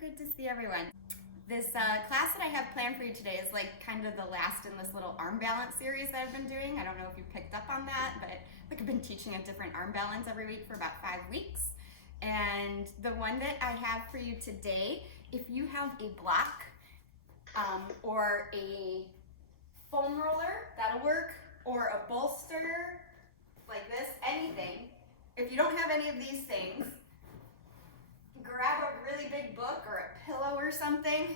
good to see everyone. This class that I have planned for you today is like kind of the last in this little arm balance series that I've been doing. I don't know if you picked up on that, but I've been teaching a different arm balance every week for about 5 weeks. And the one that I have for you today, if you have a block or a foam roller, that'll work, or a bolster like this, anything. If you don't have any of these things, grab a really big book or a pillow or something,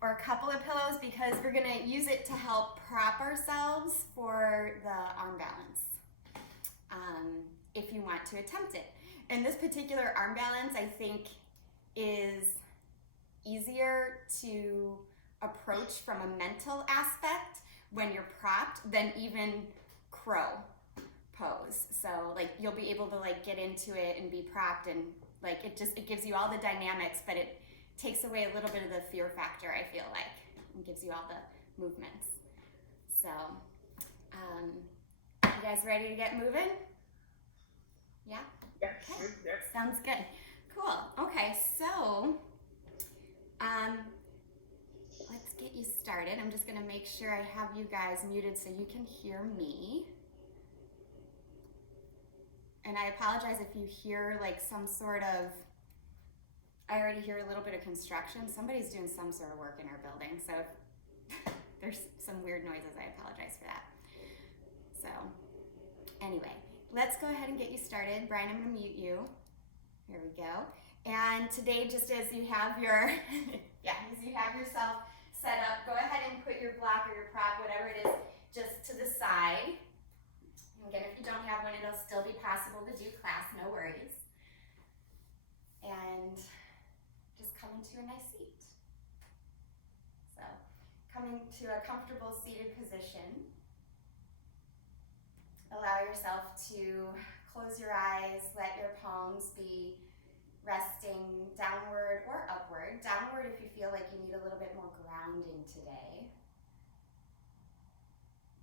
or a couple of pillows, because we're gonna use it to help prop ourselves for the arm balance, if you want to attempt it. And this particular arm balance, I think, is easier to approach from a mental aspect when you're propped than even crow pose. So like you'll be able to like get into it and be propped, and like it gives you all the dynamics, but it takes away a little bit of the fear factor, I feel like, and gives you all the movements. So you guys ready to get moving? Yeah? Yes. Okay. Yes. Sounds good. Cool. Okay, so let's get you started. I'm just gonna make sure I have you guys muted so you can hear me. And I apologize if you hear like some sort of, I already hear a little bit of construction. Somebody's doing some sort of work in our building, so if there's some weird noises, I apologize for that. So anyway, let's go ahead and get you started. Brian, I'm gonna mute you. Here we go. And today, just as you have your, as you have yourself set up, go ahead and put your block or your prop, whatever it is, just to the side. Again, if you don't have one, it'll still be possible to do class, no worries. And just come into a nice seat. So, coming to a comfortable seated position. Allow yourself to close your eyes, let your palms be resting downward or upward. Downward if you feel like you need a little bit more grounding today.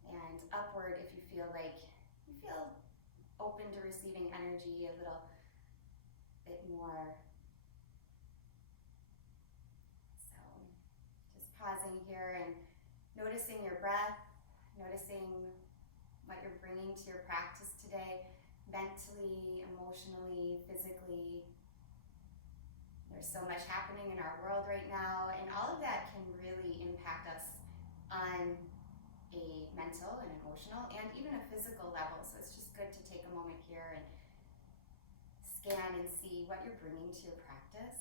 And upward if you feel like you feel open to receiving energy a little bit more. So just pausing here and noticing your breath, noticing what you're bringing to your practice today, mentally, emotionally, physically. There's so much happening in our world right now, and all of that can really impact us on a mental and emotional and even a physical level. So it's just good to take a moment here and scan and see what you're bringing to your practice.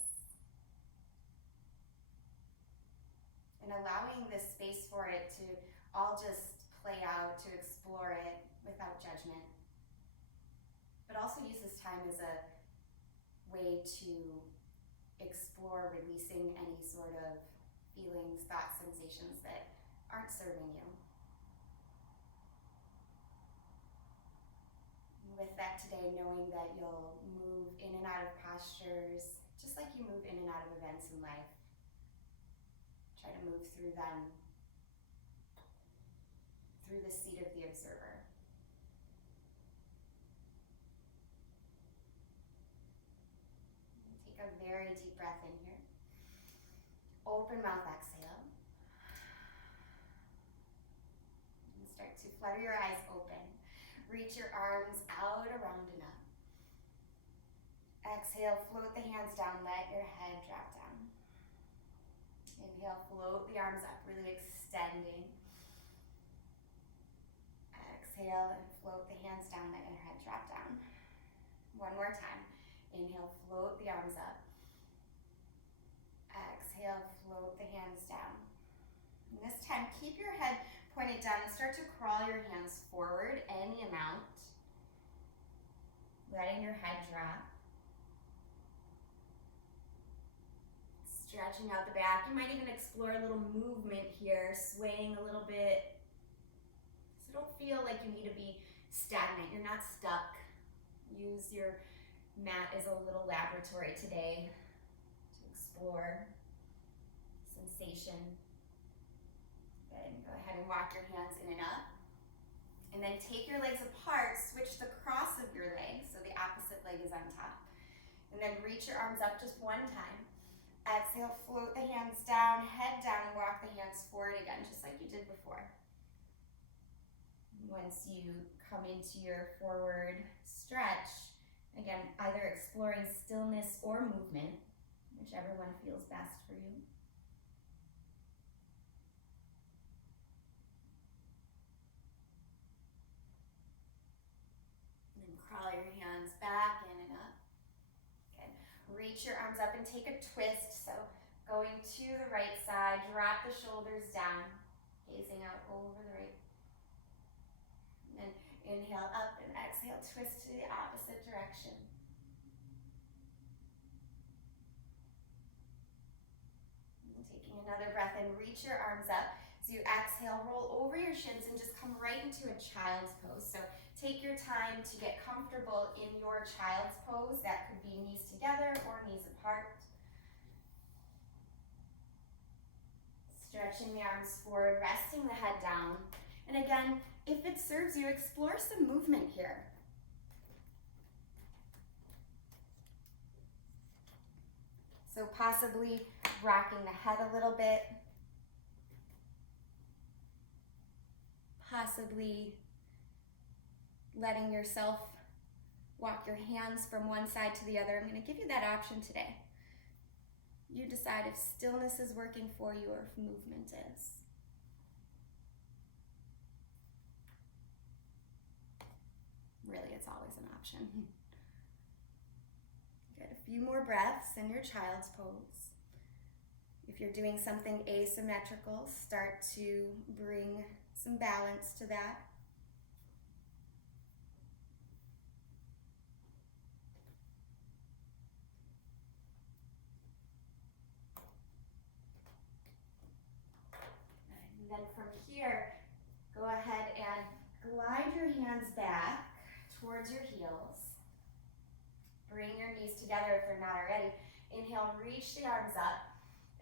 And allowing this space for it to all just play out, to explore it without judgment. But also use this time as a way to explore releasing any sort of feelings, thoughts, sensations that aren't serving you. With that today, knowing that you'll move in and out of postures, just like you move in and out of events in life. Try to move through them, through the seat of the observer. Take a very deep breath in here. Open mouth exhale. And start to flutter your eyes open. Reach your arms out, around, and up. Exhale, float the hands down, let your head drop down. Inhale, float the arms up, really extending. Exhale, and float the hands down, let your head drop down. One more time. Inhale, float the arms up. Exhale, float the hands down. And this time, keep your head pointed down and start to crawl your hands forward any amount, letting your head drop. Stretching out the back. You might even explore a little movement here, swaying a little bit. So don't feel like you need to be stagnant. You're not stuck. Use your mat as a little laboratory today to explore sensation. Good. Go ahead and walk your hands in and up. And then take your legs apart, switch the cross of your legs, so the opposite leg is on top. And then reach your arms up just one time. Exhale, float the hands down, head down, and walk the hands forward again, just like you did before. Once you come into your forward stretch, again, either exploring stillness or movement, whichever one feels best for you. And then crawl your hands back in and up. Good. Reach your arms up and take a twist. So going to the right side, drop the shoulders down, gazing out over the right. And then inhale up and exhale, twist to the opposite direction. And taking another breath in, reach your arms up. As you exhale, roll over your shins and just come right into a child's pose. So take your time to get comfortable in your child's pose. That could be knees together or knees apart. Stretching the arms forward, resting the head down. And again, if it serves you, explore some movement here. So possibly rocking the head a little bit. Possibly letting yourself walk your hands from one side to the other. I'm going to give you that option today. You decide if stillness is working for you or if movement is. Really, it's always an option. Get a few more breaths in your child's pose. If you're doing something asymmetrical, start to bring some balance to that. And then from here, go ahead and glide your hands back towards your heels. Bring your knees together if they're not already. Inhale, reach the arms up.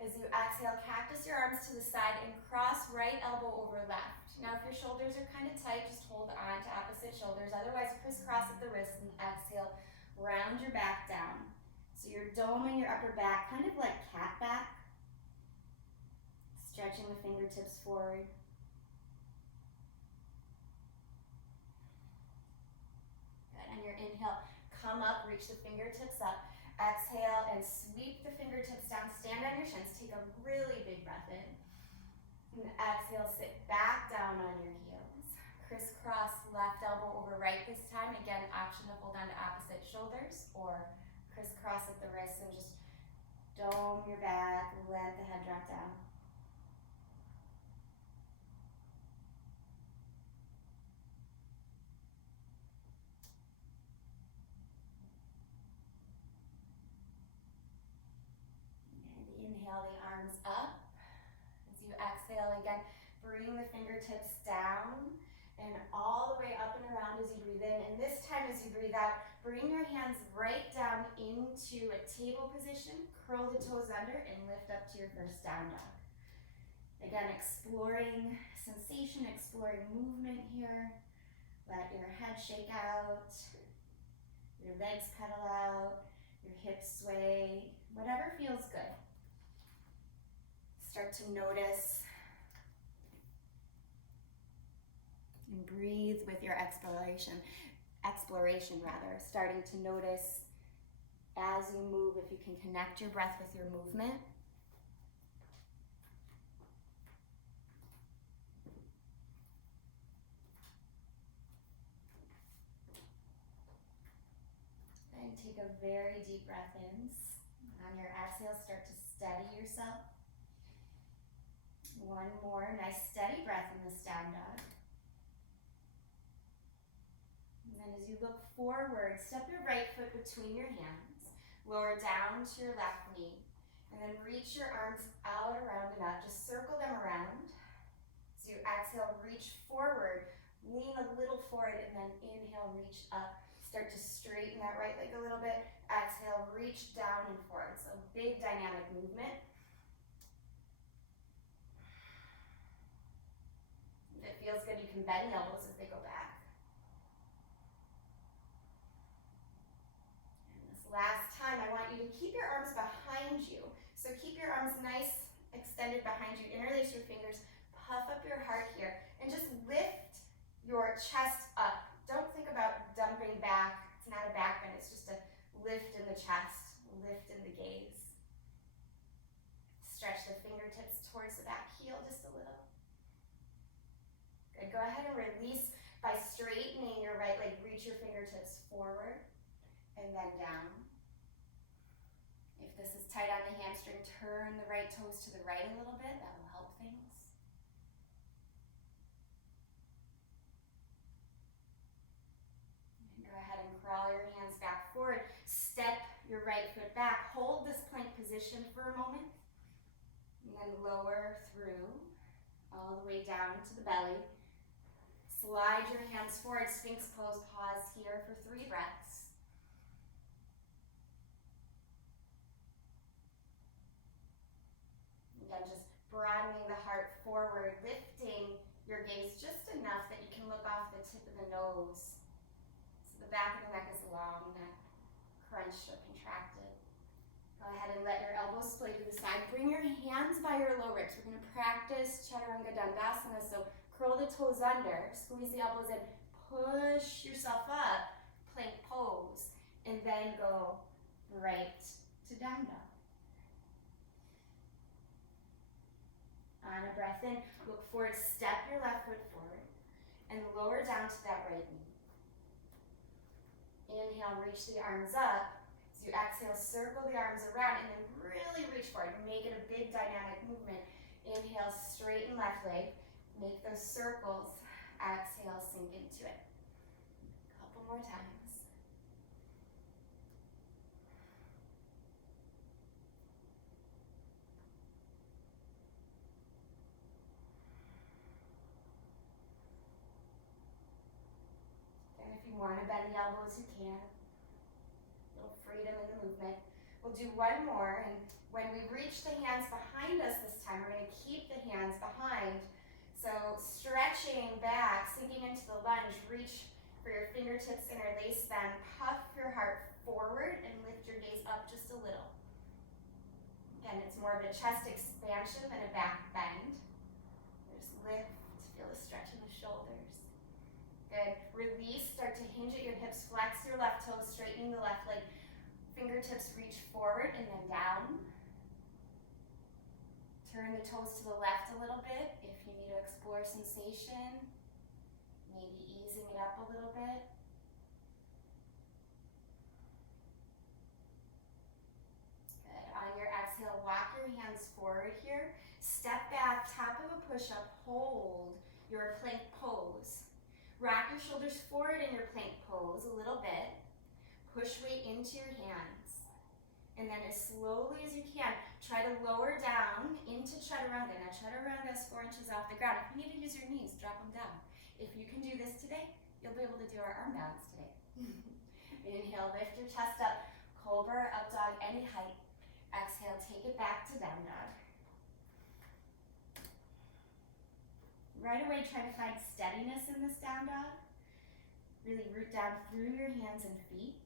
As you exhale, cactus your arms to the side and cross right elbow over left. Now if your shoulders are kind of tight, just hold on to opposite shoulders. Otherwise, crisscross at the wrists and exhale, round your back down. So you're doming your upper back, kind of like cat back. Stretching the fingertips forward. Good, on your inhale, come up, reach the fingertips up. Exhale and sweep the fingertips down, stand on your shins, take a really big breath in. And exhale, sit back down on your heels. Crisscross left elbow over right this time. Again, option to hold on to opposite shoulders or crisscross at the wrists and just dome your back, let the head drop down. Inhale the arms up. As you exhale again, bring the fingertips down and all the way up and around as you breathe in. And this time as you breathe out, bring your hands right down into a table position, curl the toes under and lift up to your first down dog. Again, exploring sensation, exploring movement here. Let your head shake out, your legs pedal out, your hips sway, whatever feels good. Start to notice and breathe with your exploration rather. Starting to notice as you move, if you can connect your breath with your movement. And take a very deep breath in. On your exhale, start to steady yourself. One more nice steady breath in this down dog. And then as you look forward, step your right foot between your hands, lower down to your left knee, and then reach your arms out, around and up. Just circle them around. As you exhale, reach forward, lean a little forward, and then inhale, reach up. Start to straighten that right leg a little bit. Exhale, reach down and forward. So big dynamic movement. If it feels good, you can bend the elbows as they go back. And this last time, I want you to keep your arms behind you. So keep your arms nice, extended behind you. Interlace your fingers, puff up your heart here, and just lift your chest up. Don't think about dumping back. It's not a back bend, it's just a lift in the chest, lift in the gaze. Stretch the fingertips towards the back heel just a little. Good, go ahead and release by straightening your right leg. Reach your fingertips forward and then down. If this is tight on the hamstring, turn the right toes to the right a little bit. That will help things. And go ahead and crawl your hands back forward. Step your right foot back. Hold this plank position for a moment. And then lower through, all the way down to the belly. Slide your hands forward, Sphinx pose, pause here for 3 breaths. Again, just broadening the heart forward, lifting your gaze just enough that you can look off the tip of the nose. So the back of the neck is long, neck crunched or contracted. Go ahead and let your elbows splay to the side. Bring your hands by your low ribs. We're going to practice Chaturanga Dandasana, so curl the toes under, squeeze the elbows in, push yourself up, plank pose, and then go right to down dog. On a breath in, look forward, step your left foot forward, and lower down to that right knee. Inhale, reach the arms up. As you exhale, circle the arms around, and then really reach forward. Make it a big dynamic movement. Inhale, straighten left leg. Make those circles. Exhale, sink into it. A couple more times. And if you want to bend the elbows, you can. A little freedom in the movement. We'll do one more, and when we reach the hands behind us this time, we're going to keep the hands behind. So stretching back, sinking into the lunge, reach for your fingertips, interlace them, puff your heart forward and lift your gaze up just a little. Again, it's more of a chest expansion than a back bend. Just lift, feel the stretch in the shoulders. Good, release, start to hinge at your hips, flex your left toes, straightening the left leg. Fingertips reach forward and then down. Turn the toes to the left a little bit if you need to explore sensation. Maybe easing it up a little bit. Good. On your exhale, walk your hands forward here. Step back, top of a push-up, hold your plank pose. Rock your shoulders forward in your plank pose a little bit. Push weight into your hands. And then as slowly as you can, try to lower down into Chaturanga. Now Chaturanga is 4 inches off the ground. If you need to use your knees, drop them down. If you can do this today, you'll be able to do our arm balance today. Inhale, lift your chest up. Cobra, up dog, any height. Exhale, take it back to down dog. Right away, try to find steadiness in this down dog. Really root down through your hands and feet.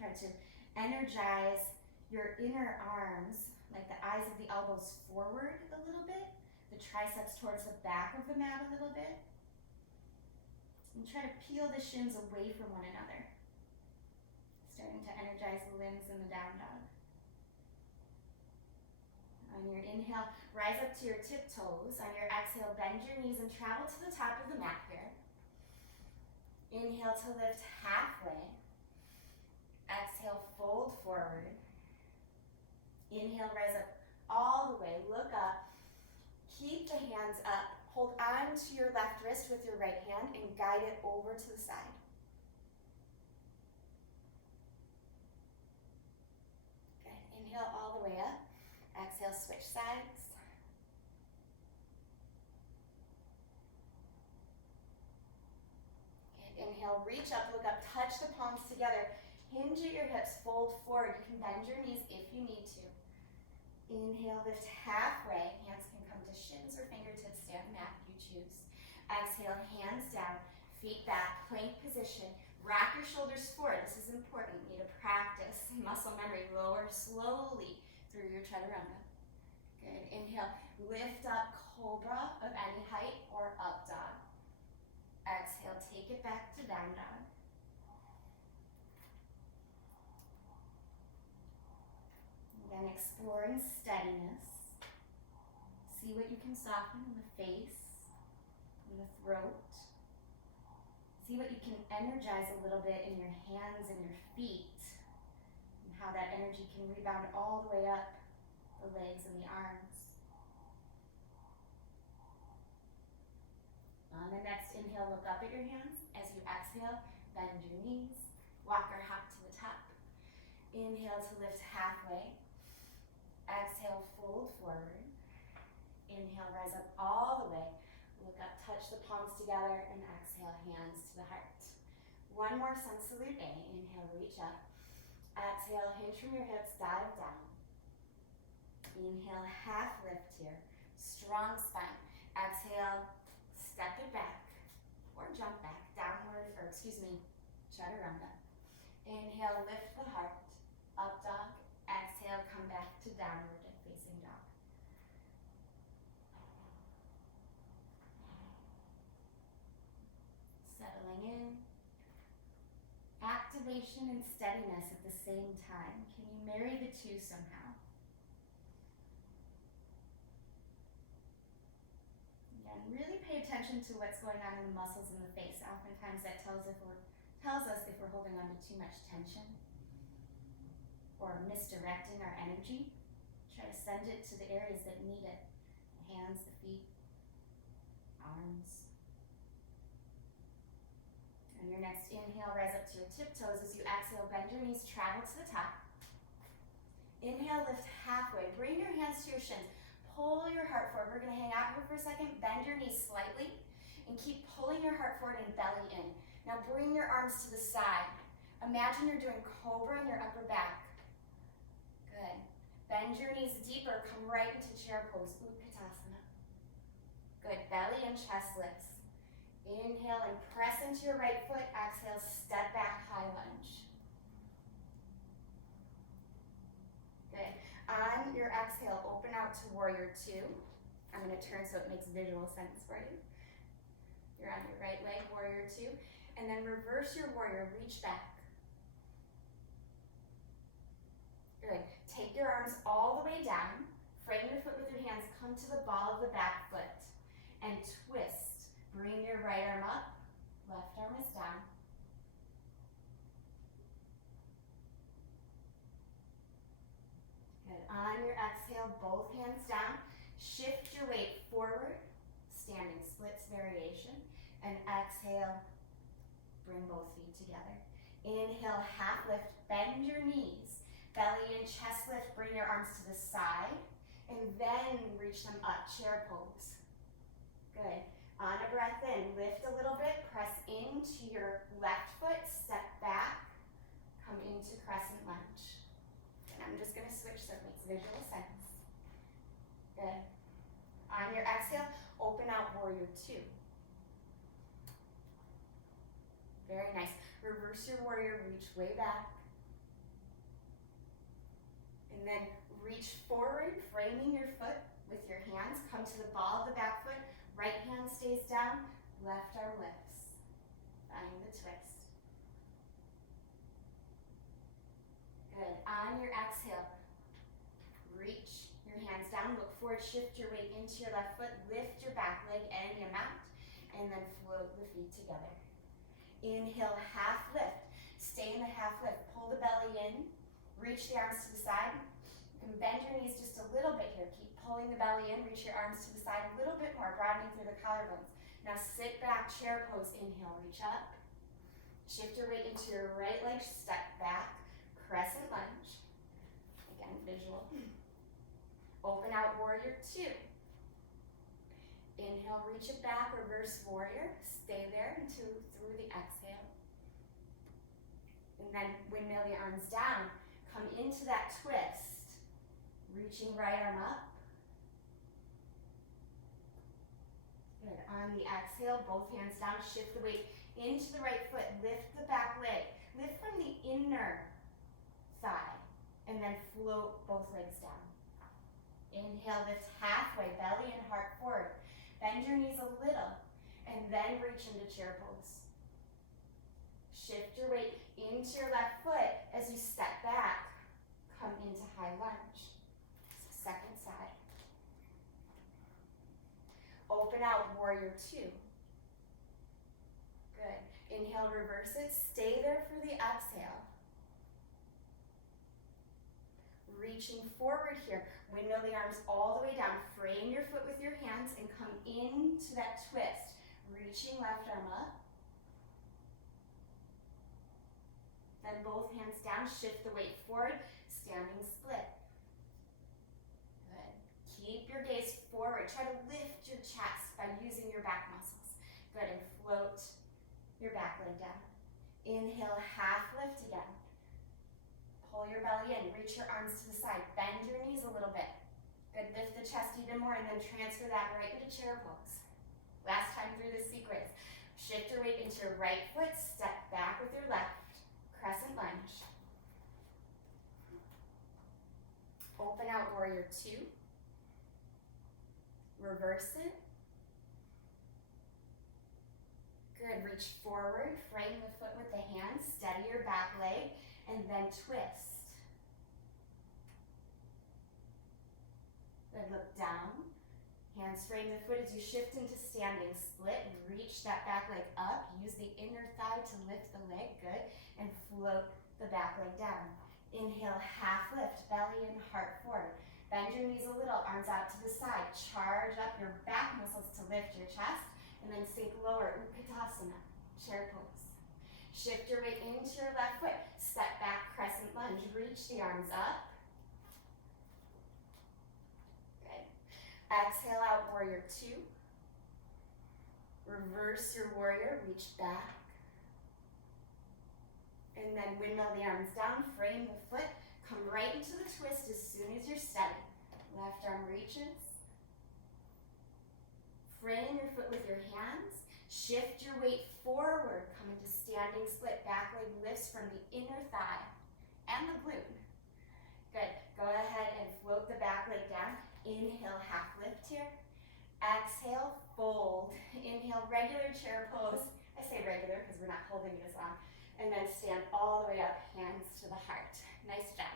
Try to energize your inner arms, like the eyes of the elbows forward a little bit, the triceps towards the back of the mat a little bit. And try to peel the shins away from one another. Starting to energize the limbs in the down dog. On your inhale, rise up to your tiptoes. On your exhale, bend your knees and travel to the top of the mat here. Inhale to lift halfway. Exhale, fold forward. Inhale, rise up all the way. Look up. Keep the hands up. Hold on to your left wrist with your right hand and guide it over to the side. Good. Inhale all the way up. Exhale, switch sides. Good. Inhale, reach up, look up, touch the palms together. Hinge at your hips, fold forward. You can bend your knees if you need to. Inhale, lift halfway. Hands can come to shins or fingertips, stay on mat, you choose. Exhale, hands down, feet back, plank position. Rock your shoulders forward. This is important. You need to practice muscle memory. Lower slowly through your chaturanga. Good. Inhale, lift up cobra of any height or up dog. Exhale, take it back to down dog. Then exploring steadiness. See what you can soften in the face, in the throat. See what you can energize a little bit in your hands and your feet, and how that energy can rebound all the way up the legs and the arms. On the next inhale, look up at your hands. As you exhale, bend your knees, walk or hop to the top. Inhale to lift halfway. Exhale, fold forward. Inhale, rise up all the way. Look up, touch the palms together, and exhale, hands to the heart. One more sun salute A. Inhale, reach up. Exhale, hinge from your hips, dive down. Inhale, half lift here. Strong spine. Exhale, step it back or jump back, chaturanga. Inhale, lift the heart, up dog. Exhale, come back to downward facing dog. Settling in. Activation and steadiness at the same time. Can you marry the two somehow? Again, really pay attention to what's going on in the muscles in the face. Oftentimes that tells us if we're holding on to too much tension or misdirecting our energy. Try to send it to the areas that need it. The hands, the feet, arms. On your next inhale, rise up to your tiptoes. As you exhale, bend your knees, travel to the top. Inhale, lift halfway. Bring your hands to your shins. Pull your heart forward. We're going to hang out here for a second. Bend your knees slightly and keep pulling your heart forward and belly in. Now bring your arms to the side. Imagine you're doing cobra in your upper back. Good. Bend your knees deeper. Come right into chair pose. Utkatasana. Good. Belly and chest lifts. Inhale and press into your right foot. Exhale, step back, high lunge. Good. On your exhale, open out to warrior two. I'm going to turn so it makes visual sense for you. You're on your right leg, warrior two. And then reverse your warrior, reach back. Good. Take your arms all the way down. Frame your foot with your hands. Come to the ball of the back foot. And twist. Bring your right arm up. Left arm is down. Good. On your exhale, both hands down. Shift your weight forward. Standing splits variation. And exhale, bring both feet together. Inhale, half lift, bend your knees. Belly and chest lift, bring your arms to the side. And then reach them up, chair pose. Good. On a breath in, lift a little bit, press into your left foot, step back, come into crescent lunge. And I'm just gonna switch so it makes visual sense. Good. On your exhale, open out warrior two. Very nice. Reverse your warrior, reach way back. And then reach forward, framing your foot with your hands. Come to the ball of the back foot. Right hand stays down, left arm lifts. Find the twist. Good. On your exhale, reach your hands down, look forward, shift your weight into your left foot, lift your back leg any amount, and then float the feet together. Inhale, half lift. Stay in the half lift. Pull the belly in. Reach the arms to the side. And bend your knees just a little bit here. Keep pulling the belly in. Reach your arms to the side a little bit more, broadening through the collarbones. Now sit back, chair pose. Inhale, reach up. Shift your weight into your right leg. Step back. Crescent lunge. Again, visual. Open out warrior two. Inhale, reach it back, reverse warrior. Stay there through the exhale. And then windmill the arms down. Come into that twist. Reaching right arm up. Good. On the exhale, both hands down. Shift the weight into the right foot, lift the back leg. Lift from the inner thigh, and then float both legs down. Inhale, lift halfway, belly and heart forward. Bend your knees a little, and then reach into chair pose. Shift your weight into your left foot as you step back. Come into high lunge. Second side. Open out, warrior two. Good. Inhale, reverse it. Stay there for the exhale. Reaching forward here. Windmill the arms all the way down. Frame your foot with your hands and come into that twist. Reaching left arm up. Then both hands down. Shift the weight forward. Standing split. Good. Keep your gaze forward. Try to lift your chest by using your back muscles. Good. And float your back leg down. Inhale, half lift again. Pull your belly in, reach your arms to the side, bend your knees a little bit. Good, lift the chest even more and then transfer that right into chair pose. Last time through this sequence. Shift your weight into your right foot, step back with your left. Crescent lunge. Open out, warrior two. Reverse it. Good, reach forward, frame the foot with the hands, steady your back leg, and then twist. Good, look down. Hands frame the foot as you shift into standing split. Reach that back leg up. Use the inner thigh to lift the leg. Good. And float the back leg down. Inhale, half lift, belly and heart forward. Bend your knees a little, arms out to the side. Charge up your back muscles to lift your chest. And then sink lower, Utkatasana, chair pose. Shift your weight into your left foot. Step back, crescent lunge. Reach the arms up. Good. Exhale out, warrior two. Reverse your warrior, reach back. And then windmill the arms down, frame the foot. Come right into the twist as soon as you're steady. Left arm reaches. Frame your foot with your hands. Shift your weight forward. Come into standing split. Back leg lifts from the inner thigh and the glute. Good. Go ahead and float the back leg down. Inhale, half lift here. Exhale, fold. Inhale, regular chair pose. I say regular because we're not holding it as long. And then stand all the way up, hands to the heart. Nice job.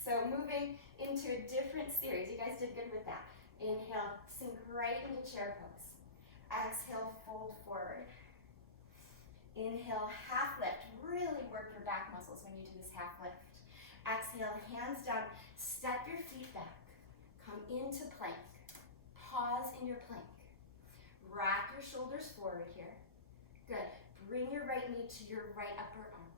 So moving into a different series. You guys did good with that. Inhale, sink right into chair pose. Exhale, fold forward. Inhale, half lift. Really work your back muscles when you do this half lift. Exhale, hands down. Step your feet back. Come into plank. Pause in your plank. Rock your shoulders forward here. Good. Bring your right knee to your right upper arm.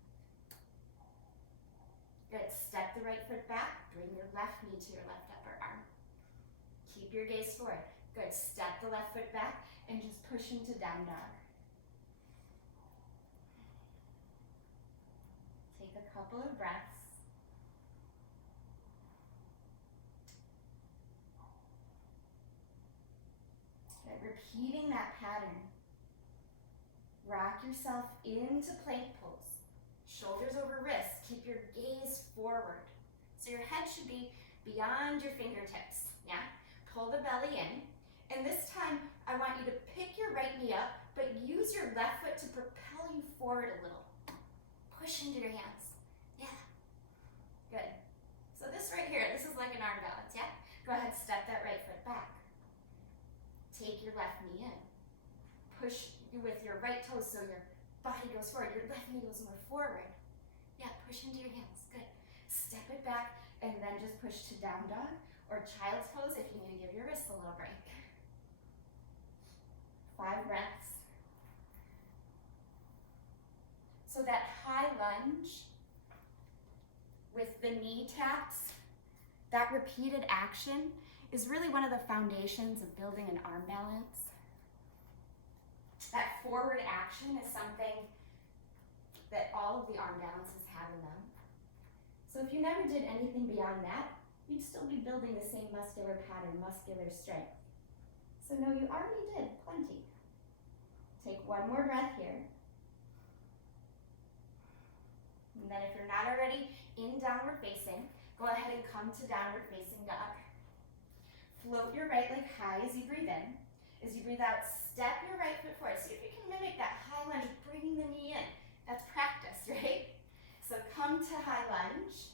Good. Step the right foot back. Bring your left knee to your left upper arm. Keep your gaze forward. Good. Step the left foot back and just push into down dog. Take a couple of breaths. Good. Repeating that pattern. Rock yourself into plank pose. Shoulders over wrists. Keep your gaze forward. So your head should be beyond your fingertips. Yeah? Pull the belly in. And this time, I want you to pick your right knee up, but use your left foot to propel you forward a little. Push into your hands. Yeah. Good. So this right here, this is like an arm balance, yeah? Go ahead, step that right foot back. Take your left knee in. Push with your right toes so your body goes forward. Your left knee goes more forward. Yeah, push into your hands. Good. Step it back and then just push to down dog or child's pose if you need to give your wrists a little break. 5 breaths. So that high lunge with the knee taps, that repeated action is really one of the foundations of building an arm balance. That forward action is something that all of the arm balances have in them. So if you never did anything beyond that, you'd still be building the same muscular pattern, muscular strength. So no, you already did plenty. Take one more breath here. And then if you're not already in downward facing, go ahead and come to downward facing dog. Float your right leg high as you breathe in. As you breathe out, step your right foot forward. See if you can mimic that high lunge, bringing the knee in. That's practice, right? So come to high lunge.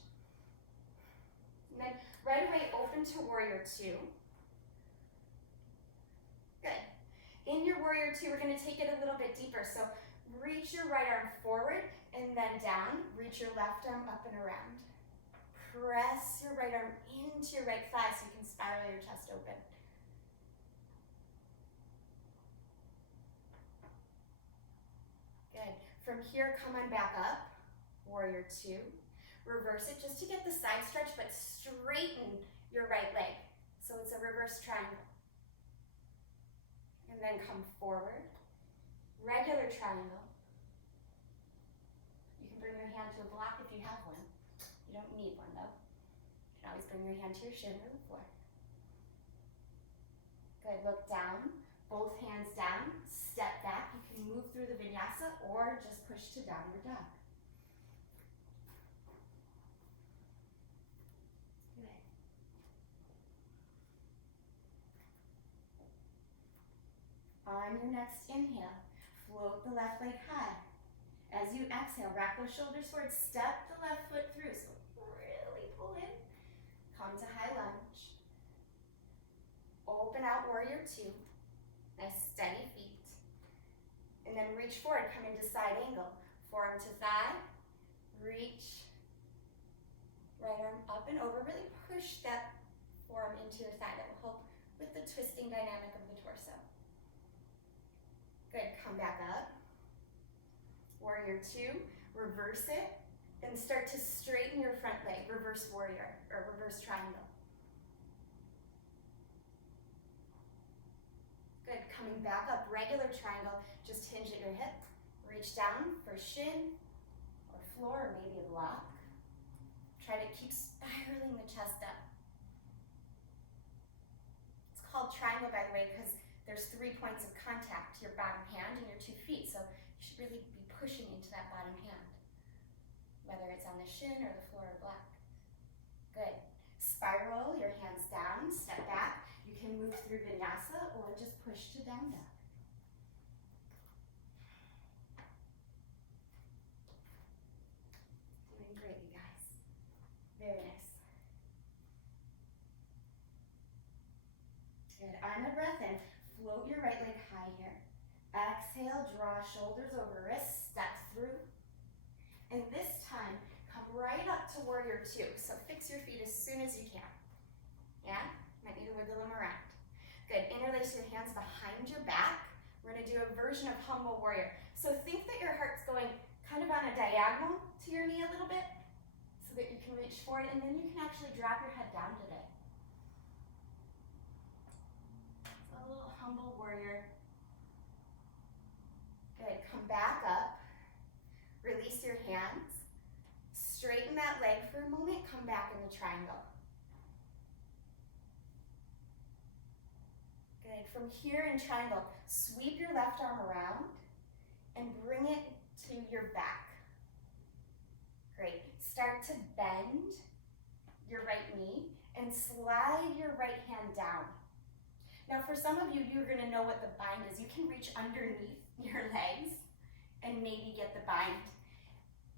And then right away, open to warrior two. Good. In your warrior two, we're gonna take it a little bit deeper. So reach your right arm forward and then down. Reach your left arm up and around. Press your right arm into your right thigh so you can spiral your chest open. Good. From here, come on back up. Warrior two. Reverse it just to get the side stretch, but straighten your right leg. So it's a reverse triangle. And then come forward. Regular triangle. You can bring your hand to a block if you have one. You don't need one though. You can always bring your hand to your shin or the floor. Good, look down, both hands down, step back. You can move through the vinyasa or just push to downward dog. Good. On your next inhale, float the left leg high. As you exhale, wrap those shoulders forward, step the left foot through. So really pull in. Come to high lunge. Open out warrior two. Nice steady feet. And then reach forward, come into side angle. Forearm to thigh. Reach. Right arm up and over. Really push that forearm into your thigh. That will help with the twisting dynamic of the torso. Good, come back up. Warrior two, reverse it, and start to straighten your front leg, reverse warrior, or reverse triangle. Good, coming back up, regular triangle, just hinge at your hip, reach down for shin, or floor, or maybe a block. Try to keep spiraling the chest up. It's called triangle, by the way, because there's 3 points of contact, your bottom hand and your 2 feet, so you should really be pushing into that bottom hand, whether it's on the shin or the floor or block. Good. Spiral your hands down, step back. You can move through vinyasa or just push to down dog. Doing great, you guys. Very nice. Good. On the breath in, float your right leg high here. Exhale, draw shoulders over wrists, step through. And this time, come right up to warrior two. So fix your feet as soon as you can. Yeah? Might need to wiggle them around. Good, interlace your hands behind your back. We're gonna do a version of humble warrior. So think that your heart's going kind of on a diagonal to your knee a little bit so that you can reach forward, and then you can actually drop your head down today. So a little humble warrior. Good, come back up, release your hands, straighten that leg for a moment, come back in the triangle. Good, from here in triangle, sweep your left arm around and bring it to your back. Great, start to bend your right knee and slide your right hand down. Now for some of you, you're gonna know what the bind is. You can reach underneath your legs and maybe get the bind.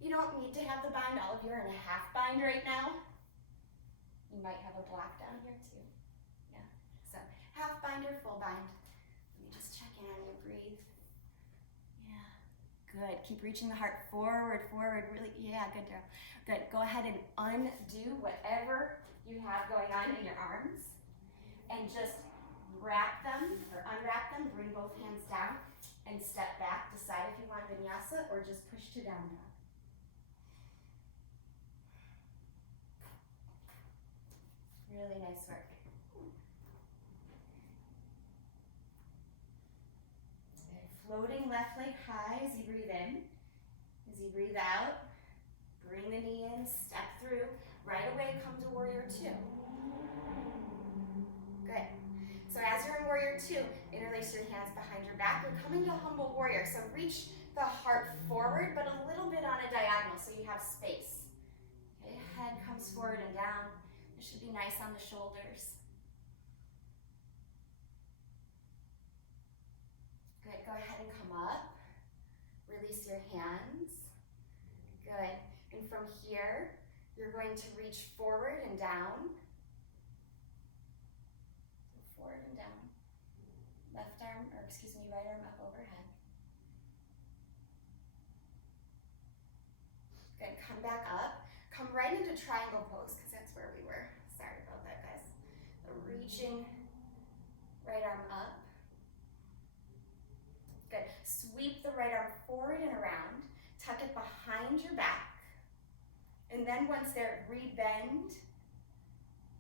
You don't need to have the bind. All of you are in a half bind right now. You might have a block down here too. Yeah, so half bind or full bind. Let me just check in on you, breathe. Yeah, good. Keep reaching the heart forward, forward, really, yeah, good girl. Good, go ahead and undo whatever you have going on in your arms and just wrap them or unwrap them, bring both hands down and step back. Decide if you want vinyasa or just push to down dog. Really nice work. Good. Floating left leg high as you breathe in. As you breathe out, bring the knee in, step through. Right away, come to warrior two. Good. So as you're in warrior two, interlace your hands behind your back. We're coming to humble warrior. So reach the heart forward, but a little bit on a diagonal so you have space. Okay, head comes forward and down. It should be nice on the shoulders. Good, go ahead and come up. Release your hands. Good, and from here, you're going to reach forward and down. So forward and down. Left arm, or excuse me, right arm up overhead. Good, come back up. Come right into triangle pose, because that's where we were. Sorry about that, guys. So reaching right arm up. Good, sweep the right arm forward and around. Tuck it behind your back. And then once there, rebend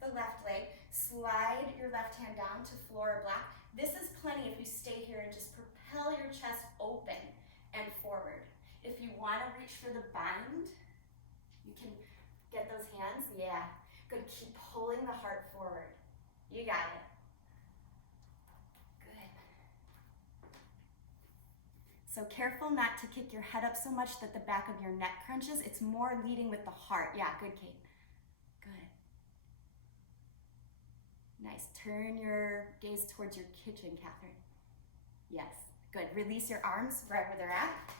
the left leg. Slide your left hand down to floor or block. This is plenty if you stay here and just propel your chest open and forward. If you want to reach for the bind, you can get those hands. Yeah, good. Keep pulling the heart forward. You got it. Good. So careful not to kick your head up so much that the back of your neck crunches. It's more leading with the heart. Yeah, good, Kate. Good. Nice. Turn your gaze towards your kitchen, Catherine. Yes. Good. Release your arms right where they're at.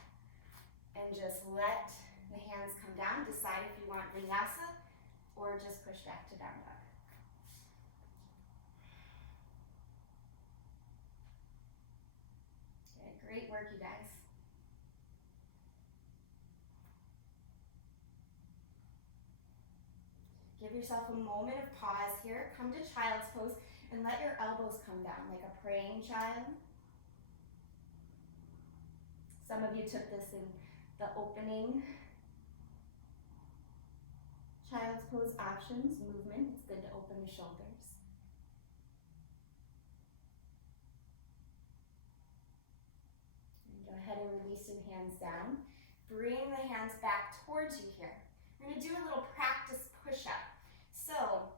And just let the hands come down. Decide if you want vinyasa or just push back to down dog. Okay, great work, you guys. Give yourself a moment of pause here. Come to child's pose and let your elbows come down like a praying child. Some of you took this in the opening child's pose options movement. It's good to open the shoulders. And go ahead and release your hands down. Bring the hands back towards you here. We're going to do a little practice push-up. So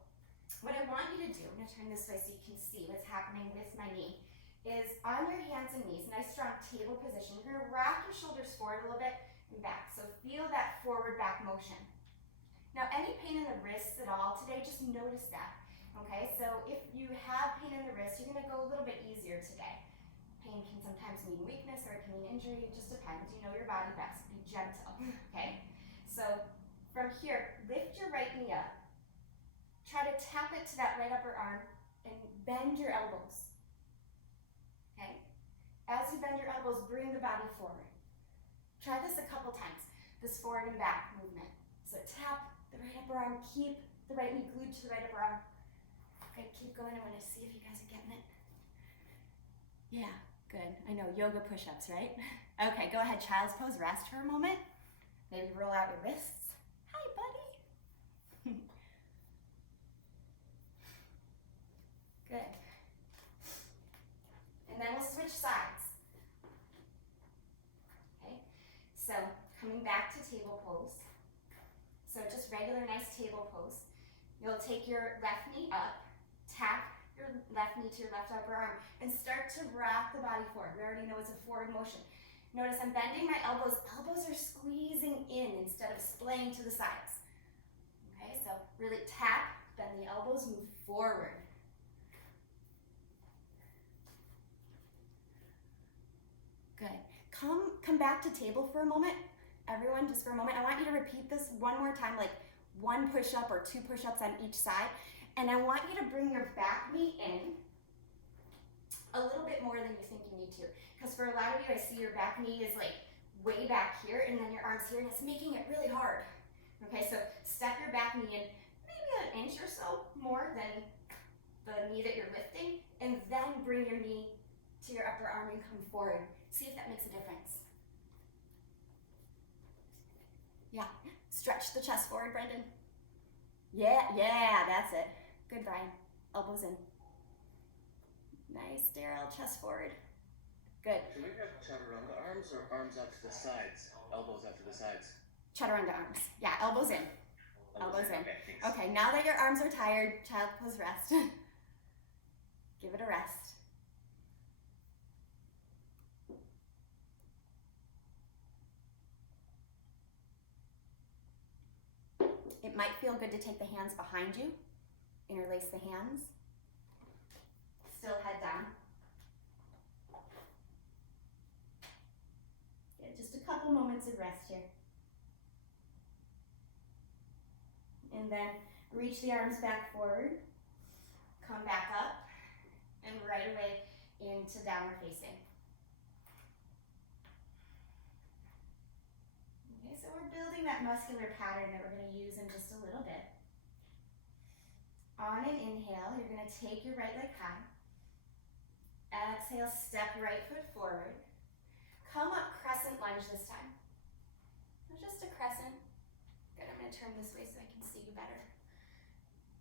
what I want you to do, I'm going to turn this way so you can see what's happening with my knee, is on your hands and knees, nice strong table position. You're going to rock your shoulders forward a little bit and back. So feel that forward back motion. Now any pain in the wrists at all today, just notice that. Okay, so if you have pain in the wrist, you're going to go a little bit easier today. Pain can sometimes mean weakness or it can mean injury. It just depends. You know your body best. Be gentle. Okay, so from here, lift your right knee up. Try to tap it to that right upper arm and bend your elbows. Okay? As you bend your elbows, bring the body forward. Try this a couple times, this forward and back movement. So tap the right upper arm, keep the right knee glued to the right upper arm. Okay, keep going. I want to see if you guys are getting it. Yeah, good. I know, yoga push-ups, right? Okay, go ahead, child's pose, rest for a moment. Maybe roll out your wrists. Hi, buddy. Good. And then we'll switch sides. Okay, so coming back to table pose. So just regular nice table pose. You'll take your left knee up, tap your left knee to your left upper arm, and start to rock the body forward. We already know it's a forward motion. Notice I'm bending my elbows. Elbows are squeezing in instead of splaying to the sides. Okay, so really tap, bend the elbows, move forward. Good. Come back to table for a moment. Everyone, just for a moment. I want you to repeat this one more time, like one push-up or two push-ups on each side. And I want you to bring your back knee in a little bit more than you think you need to. Because for a lot of you, I see your back knee is like way back here and then your arm's here and it's making it really hard. Okay, so step your back knee in maybe an inch or so more than the knee that you're lifting, and then bring your knee to your upper arm and come forward. See if that makes a difference. Yeah, stretch the chest forward, Brendan. Yeah, that's it. Good, Brian. Elbows in. Nice, Daryl, chest forward. Good. Should we have chaturanga arms or arms out to the sides? Elbows out to the sides? Chaturanga arms. Yeah, elbows in. Elbows in. Okay, Okay, now that your arms are tired, child pose rest. Give it a rest. It might feel good to take the hands behind you, interlace the hands, still head down. Get just a couple moments of rest here. And then reach the arms back forward, come back up, and right away into downward facing. Okay, so we're building that muscular pattern that we're going to use in just a little bit. On an inhale, you're going to take your right leg high. Exhale, step right foot forward. Come up, crescent lunge this time. So just a crescent. Good, I'm going to turn this way so I can see you better.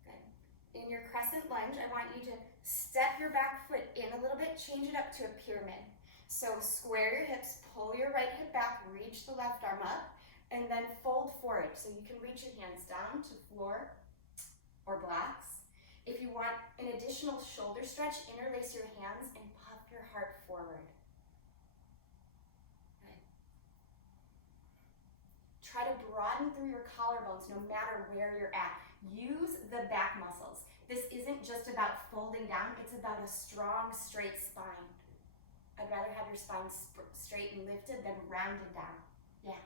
Good. In your crescent lunge, I want you to step your back foot in a little bit, change it up to a pyramid. So square your hips, pull your right hip back, reach the left arm up, and then fold forward. So you can reach your hands down to floor or blocks. If you want an additional shoulder stretch, interlace your hands and puff your heart forward. Good. Try to broaden through your collarbones no matter where you're at. Use the back muscles. This isn't just about folding down, it's about a strong, straight spine. I'd rather have your spine straight and lifted than rounded down. Yeah.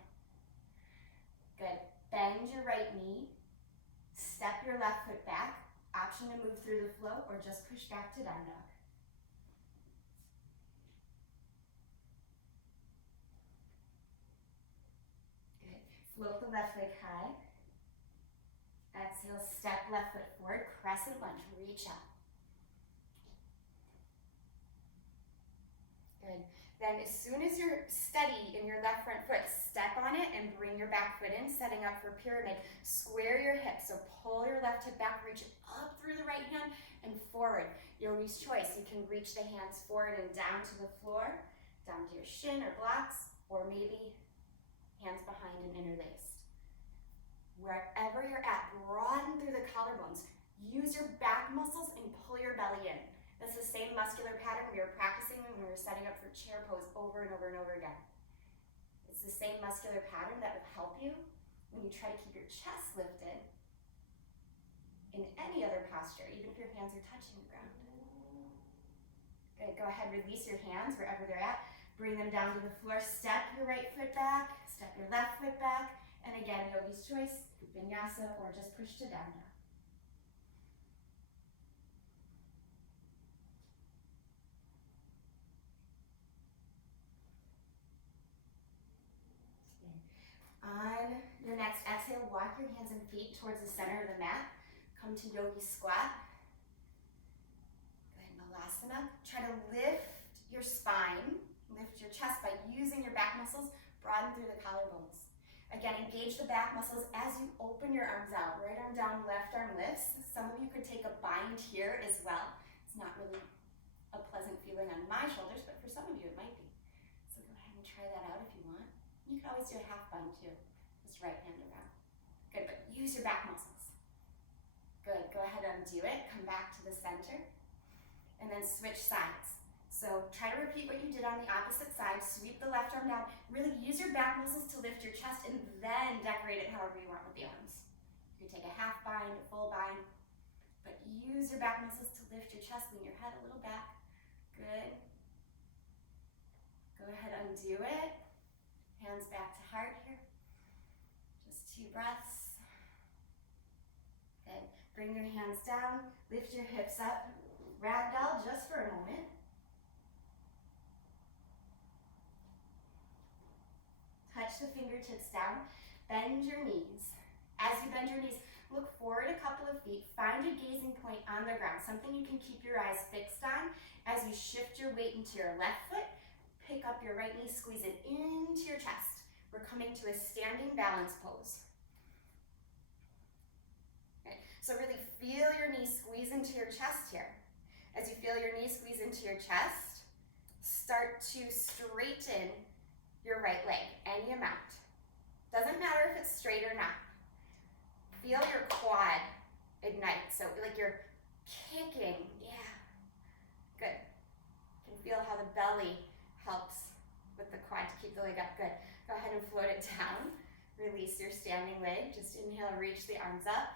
Good. Bend your right knee. Step your left foot back. Option to move through the flow or just push back to down dog. Good. Float the left leg high. Exhale, step left foot forward, crescent lunge, reach up. Good. Then as soon as you're steady in your left front foot, step on it and bring your back foot in, setting up for pyramid. Square your hips, so pull your left hip back, reach it up through the right hand and forward. Yogi's choice, you can reach the hands forward and down to the floor, down to your shin or blocks, or maybe hands behind and interlaced. Wherever you're at, broaden through the collarbones. Use your back muscles and pull your belly in. That's the same muscular pattern we were practicing when we were setting up for chair pose over and over and over again. It's the same muscular pattern that will help you when you try to keep your chest lifted in any other posture, even if your hands are touching the ground. Good, go ahead, release your hands wherever they're at. Bring them down to the floor. Step your right foot back, step your left foot back. And again, Yogi's choice, vinyasa or just push to down dog. On your next exhale, walk your hands and feet towards the center of the mat. Come to Yogi squat. Go ahead, Malasana. Try to lift your spine, lift your chest by using your back muscles, broaden through the collarbones. Again, engage the back muscles as you open your arms out. Right arm down, left arm lifts. Some of you could take a bind here as well. It's not really a pleasant feeling on my shoulders, but for some of you it might be. So go ahead and try that out if you want. You can always do a half bind too. Just right hand around. Good, but use your back muscles. Good, go ahead and undo it. Come back to the center. And then switch sides. So try to repeat what you did on the opposite side. Sweep the left arm down. Really use your back muscles to lift your chest and then decorate it however you want with the arms. You can take a half bind, a full bind, but use your back muscles to lift your chest, lean your head a little back. Good. Go ahead, undo it. Hands back to heart here. Just 2 breaths. Good. Bring your hands down, lift your hips up. Ragdoll just for a moment. Touch the fingertips down, bend your knees. As you bend your knees, look forward a couple of feet, find a gazing point on the ground, something you can keep your eyes fixed on. As you shift your weight into your left foot, pick up your right knee, squeeze it into your chest. We're coming to a standing balance pose. Okay. So really feel your knee squeeze into your chest here. As you feel your knee squeeze into your chest, start to straighten your right leg, any amount. Doesn't matter if it's straight or not. Feel your quad ignite, so like you're kicking, yeah. Good. You can feel how the belly helps with the quad to keep the leg up, good. Go ahead and float it down. Release your standing leg. Just inhale, reach the arms up.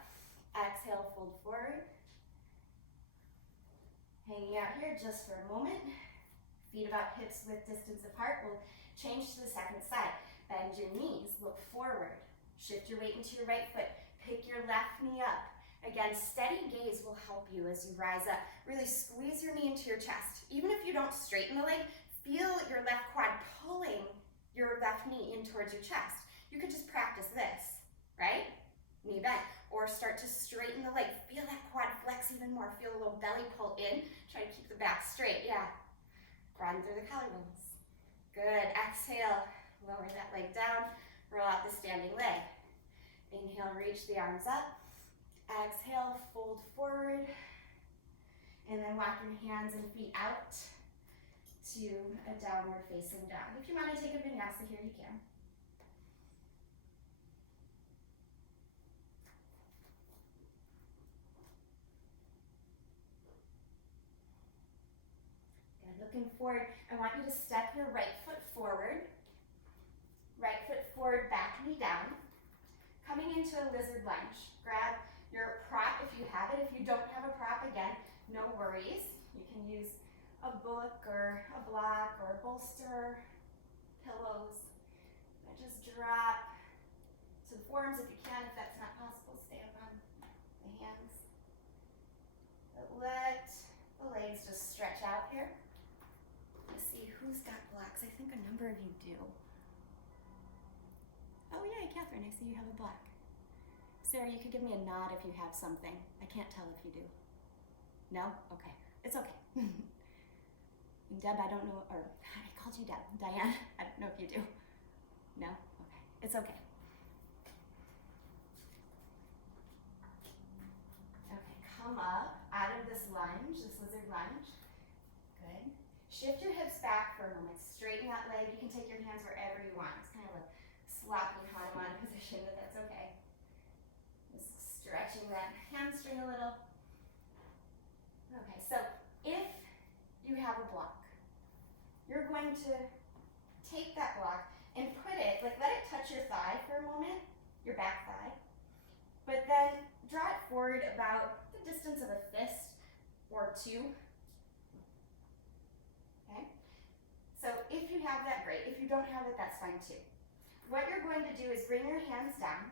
Exhale, fold forward. Hanging out here just for a moment. Feet about hips width distance apart. We'll change to the second side. Bend your knees, look forward. Shift your weight into your right foot. Pick your left knee up. Again, steady gaze will help you as you rise up. Really squeeze your knee into your chest. Even if you don't straighten the leg, feel your left quad pulling your left knee in towards your chest. You could just practice this, right? Knee bent. Or start to straighten the leg. Feel that quad flex even more. Feel a little belly pull in. Try to keep the back straight, yeah. Broaden through the collarbones. Good, exhale. Lower that leg down. Roll out the standing leg. Inhale, reach the arms up. Exhale, fold forward. And then walk your hands and feet out to a downward facing dog. If you want to take a vinyasa here, you can. Good, looking forward, I want you to step your right foot forward. Right foot forward, back knee down. Coming into a lizard lunge. Grab your prop if you have it. If you don't have a prop, again, no worries. You can use a book or a block or a bolster, pillows. And just drop to the forearms if you can. If that's not possible, stand on the hands. But let the legs just stretch out here. Let's see who's got blocks. I think a number of you do. Oh yay, Catherine, I see you have a block. Sarah, you could give me a nod if you have something. I can't tell if you do. No? Okay. It's okay. And Deb, I don't know, or I called you Deb. Diane, I don't know if you do. No? Okay. It's okay. Okay, come up out of this lunge, this lizard lunge. Good. Shift your hips back for a moment. Straighten that leg. You can take your hands wherever you want. It's kind of a sloppy Hanuman position, but that's okay. Just stretching that hamstring a little. Okay, so if you have a block, you're going to take that block and put it, like let it touch your thigh for a moment, your back thigh, but then draw it forward about the distance of a fist or two. Okay? So if you have that, great. If you don't have it, that's fine too. What you're going to do is bring your hands down,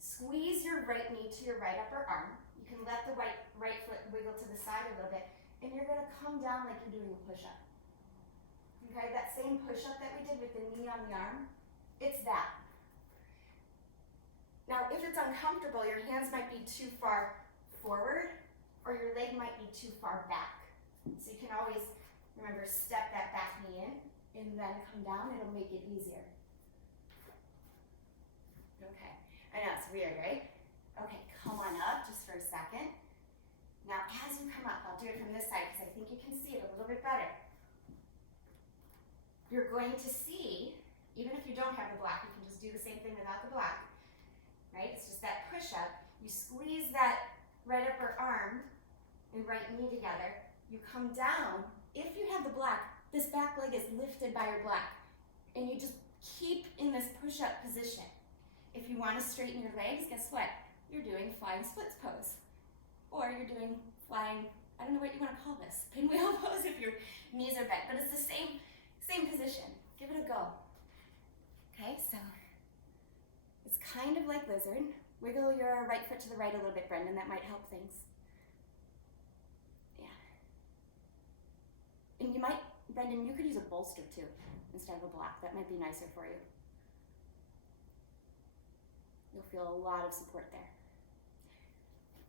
squeeze your right knee to your right upper arm. You can let the right foot wiggle to the side a little bit, and you're going to come down like you're doing a push-up. Okay, that same push-up that we did with the knee on the arm, it's that. Now, if it's uncomfortable, your hands might be too far forward, or your leg might be too far back. So you can always, remember, step that back knee in, and then come down. It'll make it easier. Okay, I know it's weird, right? Okay, come on up just for a second. Now, as you come up, I'll do it from this side because I think you can see it a little bit better. You're going to see, even if you don't have the block, you can just do the same thing without the block, right? It's just that push-up. You squeeze that right upper arm and right knee together. You come down. If you have the block, this back leg is lifted by your block, and you just keep in this push-up position. If you want to straighten your legs, guess what? You're doing flying splits pose. Or you're doing flying, I don't know what you want to call this, pinwheel pose if your knees are bent, but it's the same position. Give it a go. Okay, so it's kind of like lizard. Wiggle your right foot to the right a little bit, Brendan, that might help things. Yeah. And you might, Brendan, you could use a bolster too, instead of a block. That might be nicer for you. You'll feel a lot of support there.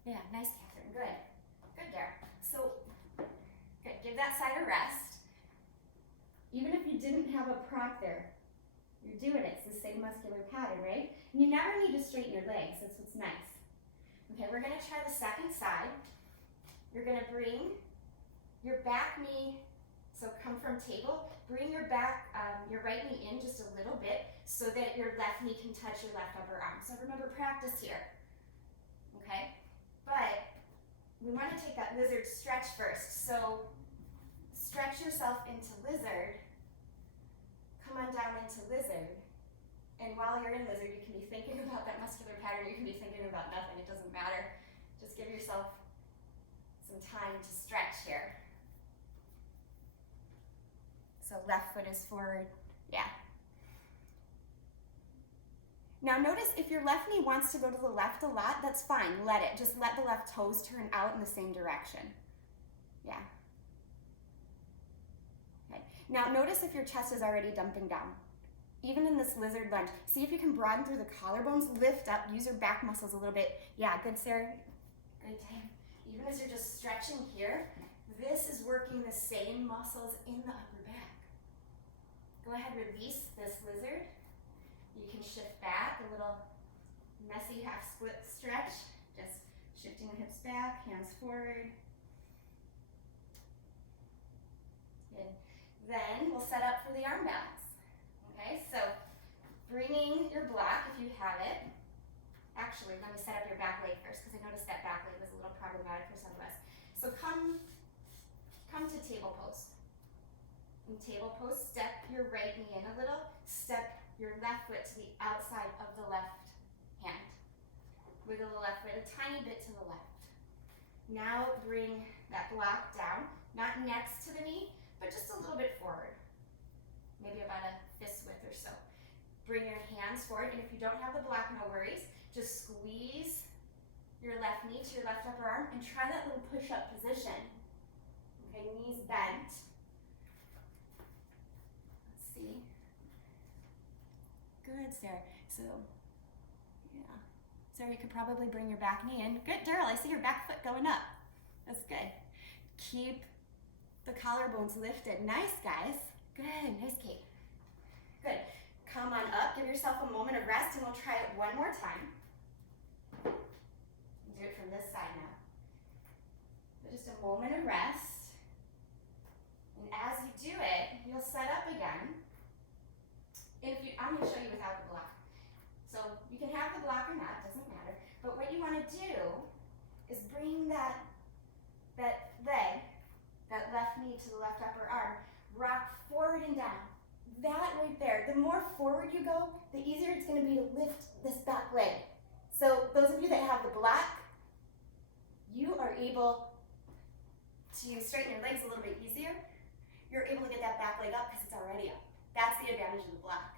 Yeah, nice, Catherine. Good. Good there. So, good. Give that side a rest. Even if you didn't have a prop there, you're doing it. It's the same muscular pattern, right? And you never need to straighten your legs. That's what's nice. Okay, we're going to try the second side. You're going to bring your back knee, so come from table, bring your back, your right knee in just a little bit so that your left knee can touch your left upper arm. So remember, practice here. Okay? But we want to take that lizard stretch first. So stretch yourself into lizard. Come on down into lizard. And while you're in lizard, you can be thinking about that muscular pattern, you can be thinking about nothing, it doesn't matter. Just give yourself some time to stretch here. So left foot is forward, yeah. Now notice if your left knee wants to go to the left a lot, that's fine, let it. Just let the left toes turn out in the same direction. Yeah. Okay. Now notice if your chest is already dumping down. Even in this lizard lunge, see if you can broaden through the collarbones, lift up, use your back muscles a little bit. Yeah, good, Sarah. Good time. Even as you're just stretching here, this is working the same muscles in the upper back. Go ahead, release this lizard. You can shift back, a little messy half split stretch. Just shifting the hips back, hands forward. Good. Then we'll set up for the arm balance. Okay, so bringing your block, if you have it. Actually, let me set up your back leg first because I noticed that back leg was a little problematic for some of us. So come to table pose. In table pose, step your right knee in a little, step your left foot to the outside of the left hand. Wiggle the left foot a tiny bit to the left. Now bring that block down, not next to the knee, but just a little bit forward. Maybe about a fist width or so. Bring your hands forward, and if you don't have the block, no worries. Just squeeze your left knee to your left upper arm and try that little push-up position. Okay, knees bent. Let's see. Good, Sarah. So, yeah. So you could probably bring your back knee in. Good, Daryl, I see your back foot going up. That's good. Keep the collarbones lifted. Nice, guys. Good, nice, Kate. Good. Come on up, give yourself a moment of rest, and we'll try it one more time. Do it from this side now. So just a moment of rest. And as you do it, you'll set up again. I'm going to show you without the block. So you can have the block or not, doesn't matter. But what you want to do is bring that leg, that left knee to the left upper arm, rock forward and down. That right there, the more forward you go, the easier it's going to be to lift this back leg. So those of you that have the block, you are able to straighten your legs a little bit easier. You're able to get that back leg up because it's already up. That's the advantage of the block.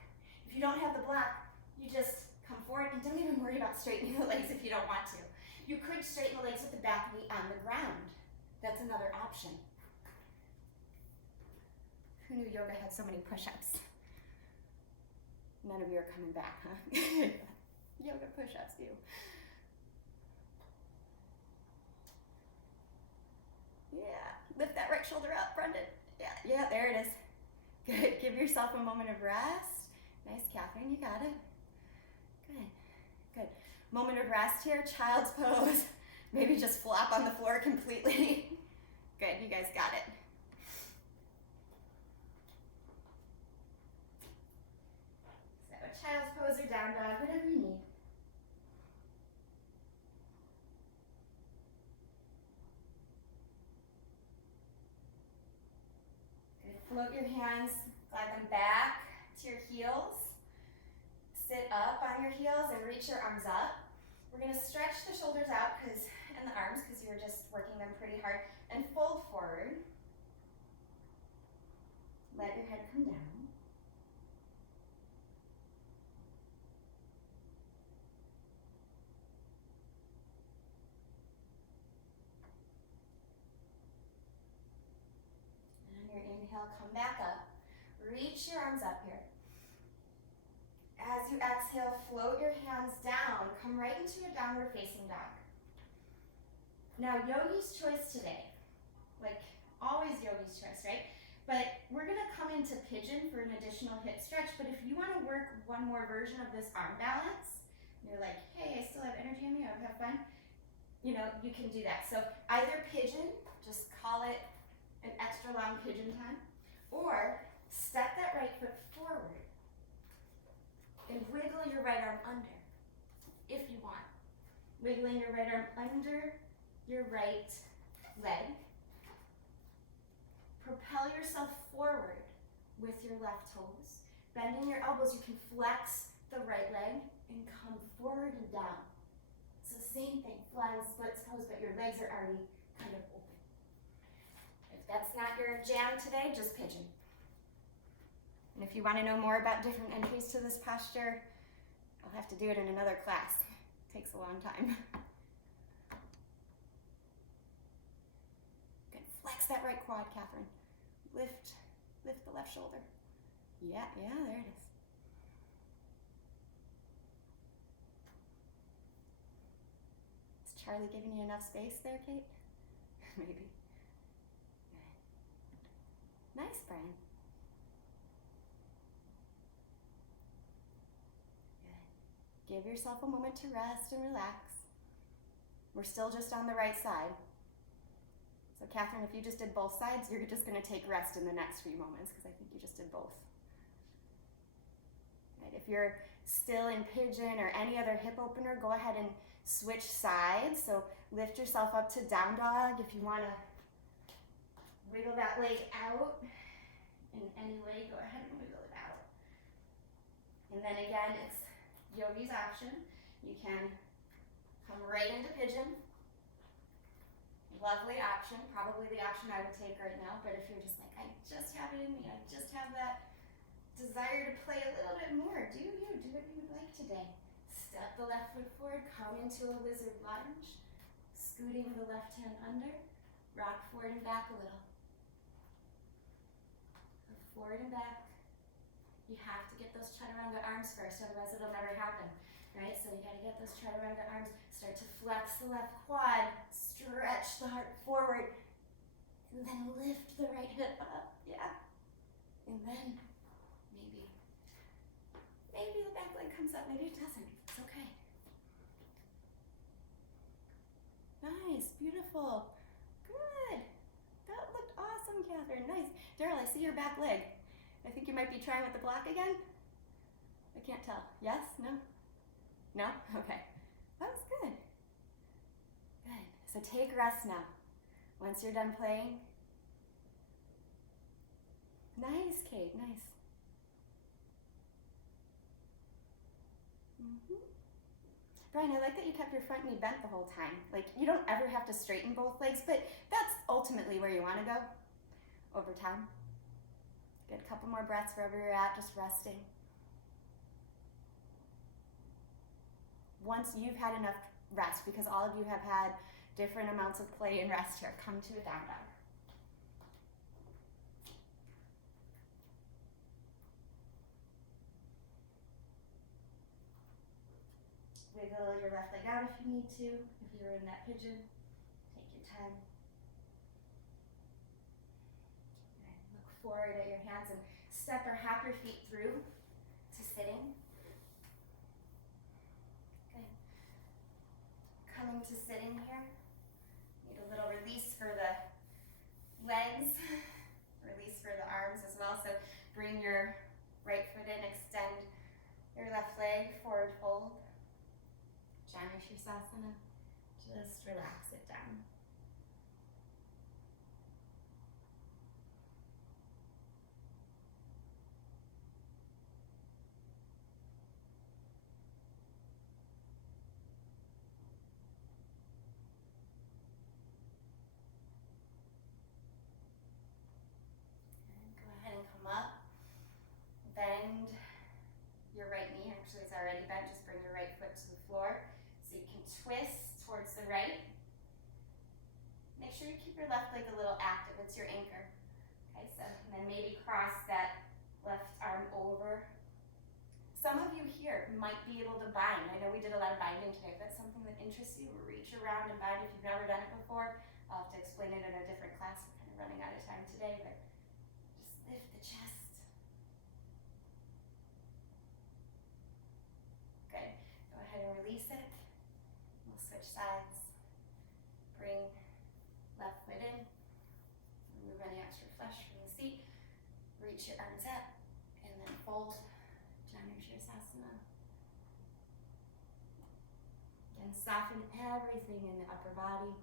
If you don't have the block, you just come forward and don't even worry about straightening the legs if you don't want to. You could straighten the legs with the back knee on the ground. That's another option. Who knew yoga had so many push-ups? None of you are coming back, huh? Yoga push-ups, you. Yeah, lift that right shoulder up, Brendan. Yeah, there it is. Good, give yourself a moment of rest. Nice, Catherine, you got it. Good. Moment of rest here, child's pose. Maybe just flop on the floor completely. Good, you guys got it. So child's pose or down dog, whatever you need. Good, float your hands, glide them back to your heels. Sit up on your heels and reach your arms up. We're going to stretch the shoulders out and the arms because you're just working them pretty hard. And fold forward. Let your head come down. And on your inhale, come back up. Reach your arms up here. As you exhale, float your hands down. Come right into a downward facing dog. Now, Yogi's choice today. Like always Yogi's choice, right? But we're gonna come into pigeon for an additional hip stretch, but if you wanna work one more version of this arm balance, you're like, hey, I still have energy in me, I would have fun, you can do that. So either pigeon, just call it an extra long pigeon time, or step that right foot forward and wiggle your right arm under, if you want. Wiggling your right arm under your right leg. Propel yourself forward with your left toes. Bending your elbows, you can flex the right leg and come forward and down. So same thing, flying splits pose, but your legs are already kind of open. If that's not your jam today, just pigeon. And if you want to know more about different entries to this posture, I'll have to do it in another class. It takes a long time. Good. Flex that right quad, Catherine. Lift the left shoulder. Yeah, there it is. Is Charlie giving you enough space there, Kate? Maybe. Good. Nice, Brian. Give yourself a moment to rest and relax. We're still just on the right side. So Catherine, if you just did both sides, you're just gonna take rest in the next few moments because I think you just did both. Right. If you're still in pigeon or any other hip opener, go ahead and switch sides. So lift yourself up to down dog. If you wanna wiggle that leg out in any way, go ahead and wiggle it out. And then again, it's Yogi's option. You can come right into pigeon. Lovely option, probably the option I would take right now, but if you're just like, I just have it in me, I just have that desire to play a little bit more, do what you would like today. Step the left foot forward, come into a lizard lunge, scooting the left hand under, rock forward and back a little. Forward and back. You have to get those chaturanga arms first, otherwise it'll never happen, right? So you gotta get those chaturanga arms, start to flex the left quad, stretch the heart forward, and then lift the right hip up, yeah. And then maybe the back leg comes up, maybe it doesn't, it's okay. Nice, beautiful, good. That looked awesome, Catherine, nice. Daryl, I see your back leg. I think you might be trying with the block again. I can't tell. Yes? No? No? Okay. That was good. Good. So take rest now. Once you're done playing. Nice, Kate. Nice. Brian, I like that you kept your front knee bent the whole time. Like, you don't ever have to straighten both legs, but that's ultimately where you want to go over time. Good, a couple more breaths wherever you're at, just resting. Once you've had enough rest, because all of you have had different amounts of play and rest here, come to a down dog. Wiggle your left leg out if you need to. If you're in that pigeon, take your time. Forward at your hands and step or hop your feet through to sitting. Good. Coming to sitting here. Need a little release for the legs, release for the arms as well. So bring your right foot in, extend your left leg, forward fold. Chaturanga. Just relax it down. Bend your right knee, actually it's already bent, just bring your right foot to the floor. So you can twist towards the right. Make sure you keep your left leg a little active, it's your anchor. Okay, so and then maybe cross that left arm over. Some of you here might be able to bind. I know we did a lot of binding today. If that's something that interests you, reach around and bind if you've never done it before. I'll have to explain it in a different class. We're kind of running out of time today, but just lift the chest. Release it. We'll switch sides. Bring left foot in. Remove any extra flesh from the seat. Reach your arms up and then fold. Chaturanga. Again, soften everything in the upper body.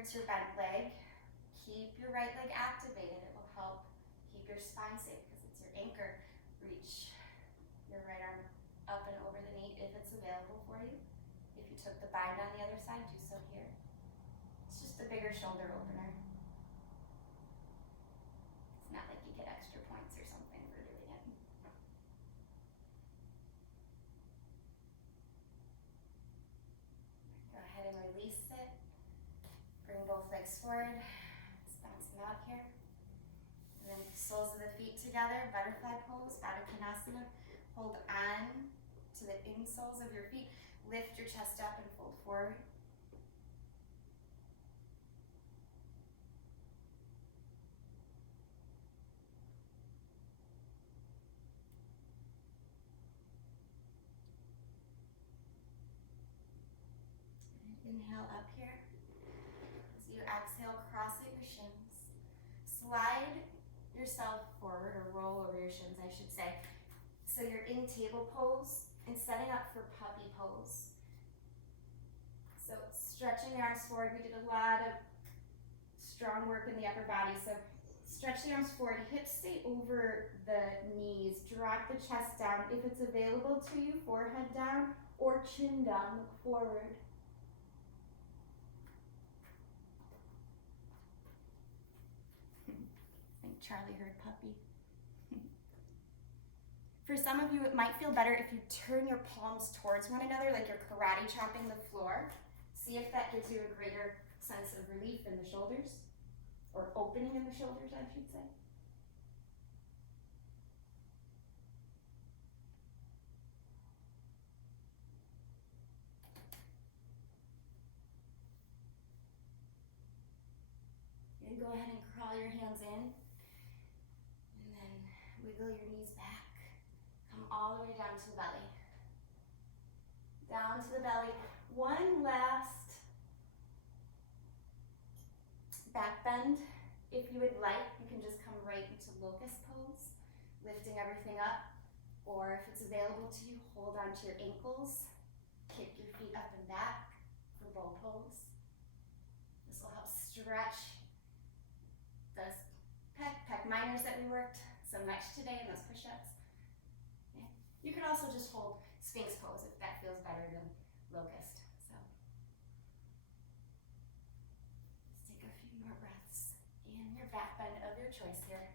towards your bent leg. Keep your right leg activated. It will help keep your spine safe because it's your anchor. Reach your right arm up and over the knee if it's available for you. If you took the bind on the other side, do so here. It's just a bigger shoulder opener. It's not like you get extra points or something for doing it. Go ahead and release it. Bring both legs forward. Let's bounce them out here. And then soles of the feet together, butterfly pose, Pada Koundinyasana. Hold on to the insoles of your feet. Lift your chest up and fold forward. And inhale up here. As you exhale, cross at your shins. Slide yourself forward, or roll over your shins, I should say. So you're in table pose and setting up for puppy pose. So stretching the arms forward. We did a lot of strong work in the upper body. So stretch the arms forward, hips stay over the knees, drop the chest down. If it's available to you, forehead down or chin down, look forward. I think Charlie heard puppy. For some of you, it might feel better if you turn your palms towards one another, like you're karate chopping the floor. See if that gives you a greater sense of relief in the shoulders, or opening in the shoulders, I should say. And go ahead and crawl your hands in, and then wiggle your knees back. Come all the way down to the belly. Down to the belly. One last back bend. If you would like, you can just come right into locust pose, lifting everything up. Or if it's available to you, hold on to your ankles. Kick your feet up and back for bow pose. This will help stretch those pec minors that we worked so much today in those push-ups. You could also just hold Sphinx pose if that feels better than locust. So let's take a few more breaths in your back bend of your choice here.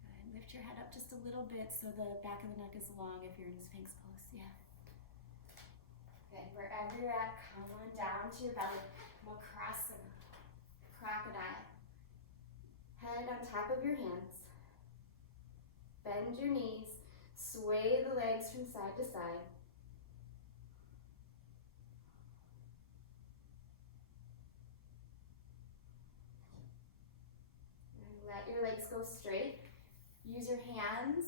Go ahead and lift your head up just a little bit so the back of the neck is long if you're in Sphinx pose. Yeah. Good. Wherever you're at, come on down to your belly. Makrasana, crocodile. Head on top of your hands. Bend your knees, sway the legs from side to side. And let your legs go straight. Use your hands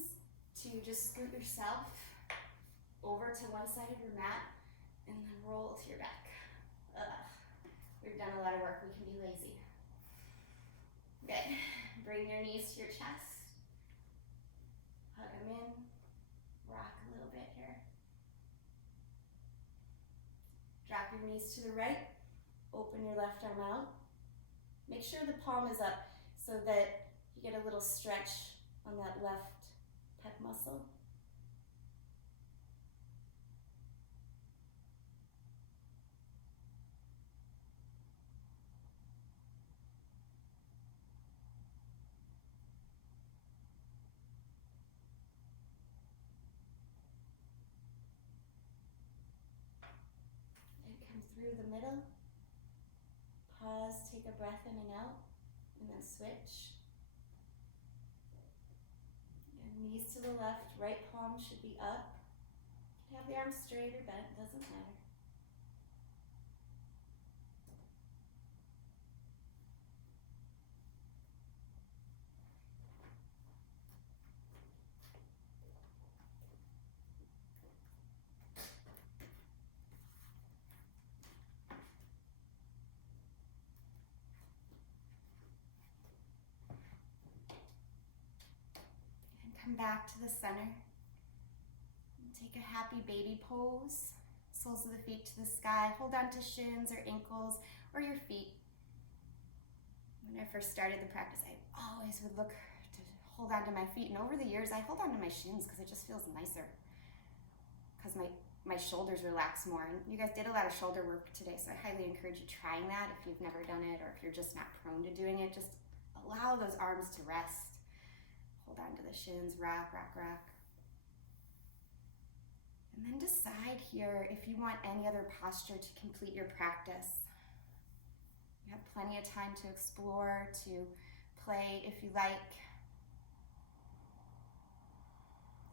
to just scoot yourself over to one side of your mat and then roll to your back. We've done a lot of work, we can be lazy. Good. Bring your knees to your chest. Hug them in, rock a little bit here. Drop your knees to the right, open your left arm out. Make sure the palm is up so that you get a little stretch on that left pec muscle. Through the middle, pause, take a breath in and out, and then switch. And knees to the left, right palm should be up. You can have the arms straight or bent, doesn't matter. Come back to the center. And take a happy baby pose. soles of the feet to the sky. Hold on to shins or ankles or your feet. When I first started the practice, I always would look to hold on to my feet. And over the years, I hold on to my shins because it just feels nicer. Because my shoulders relax more. And you guys did a lot of shoulder work today, so I highly encourage you trying that if you've never done it or if you're just not prone to doing it. Just allow those arms to rest. Hold on to the shins, rock, rock, rock. And then decide here if you want any other posture to complete your practice. You have plenty of time to explore, to play if you like.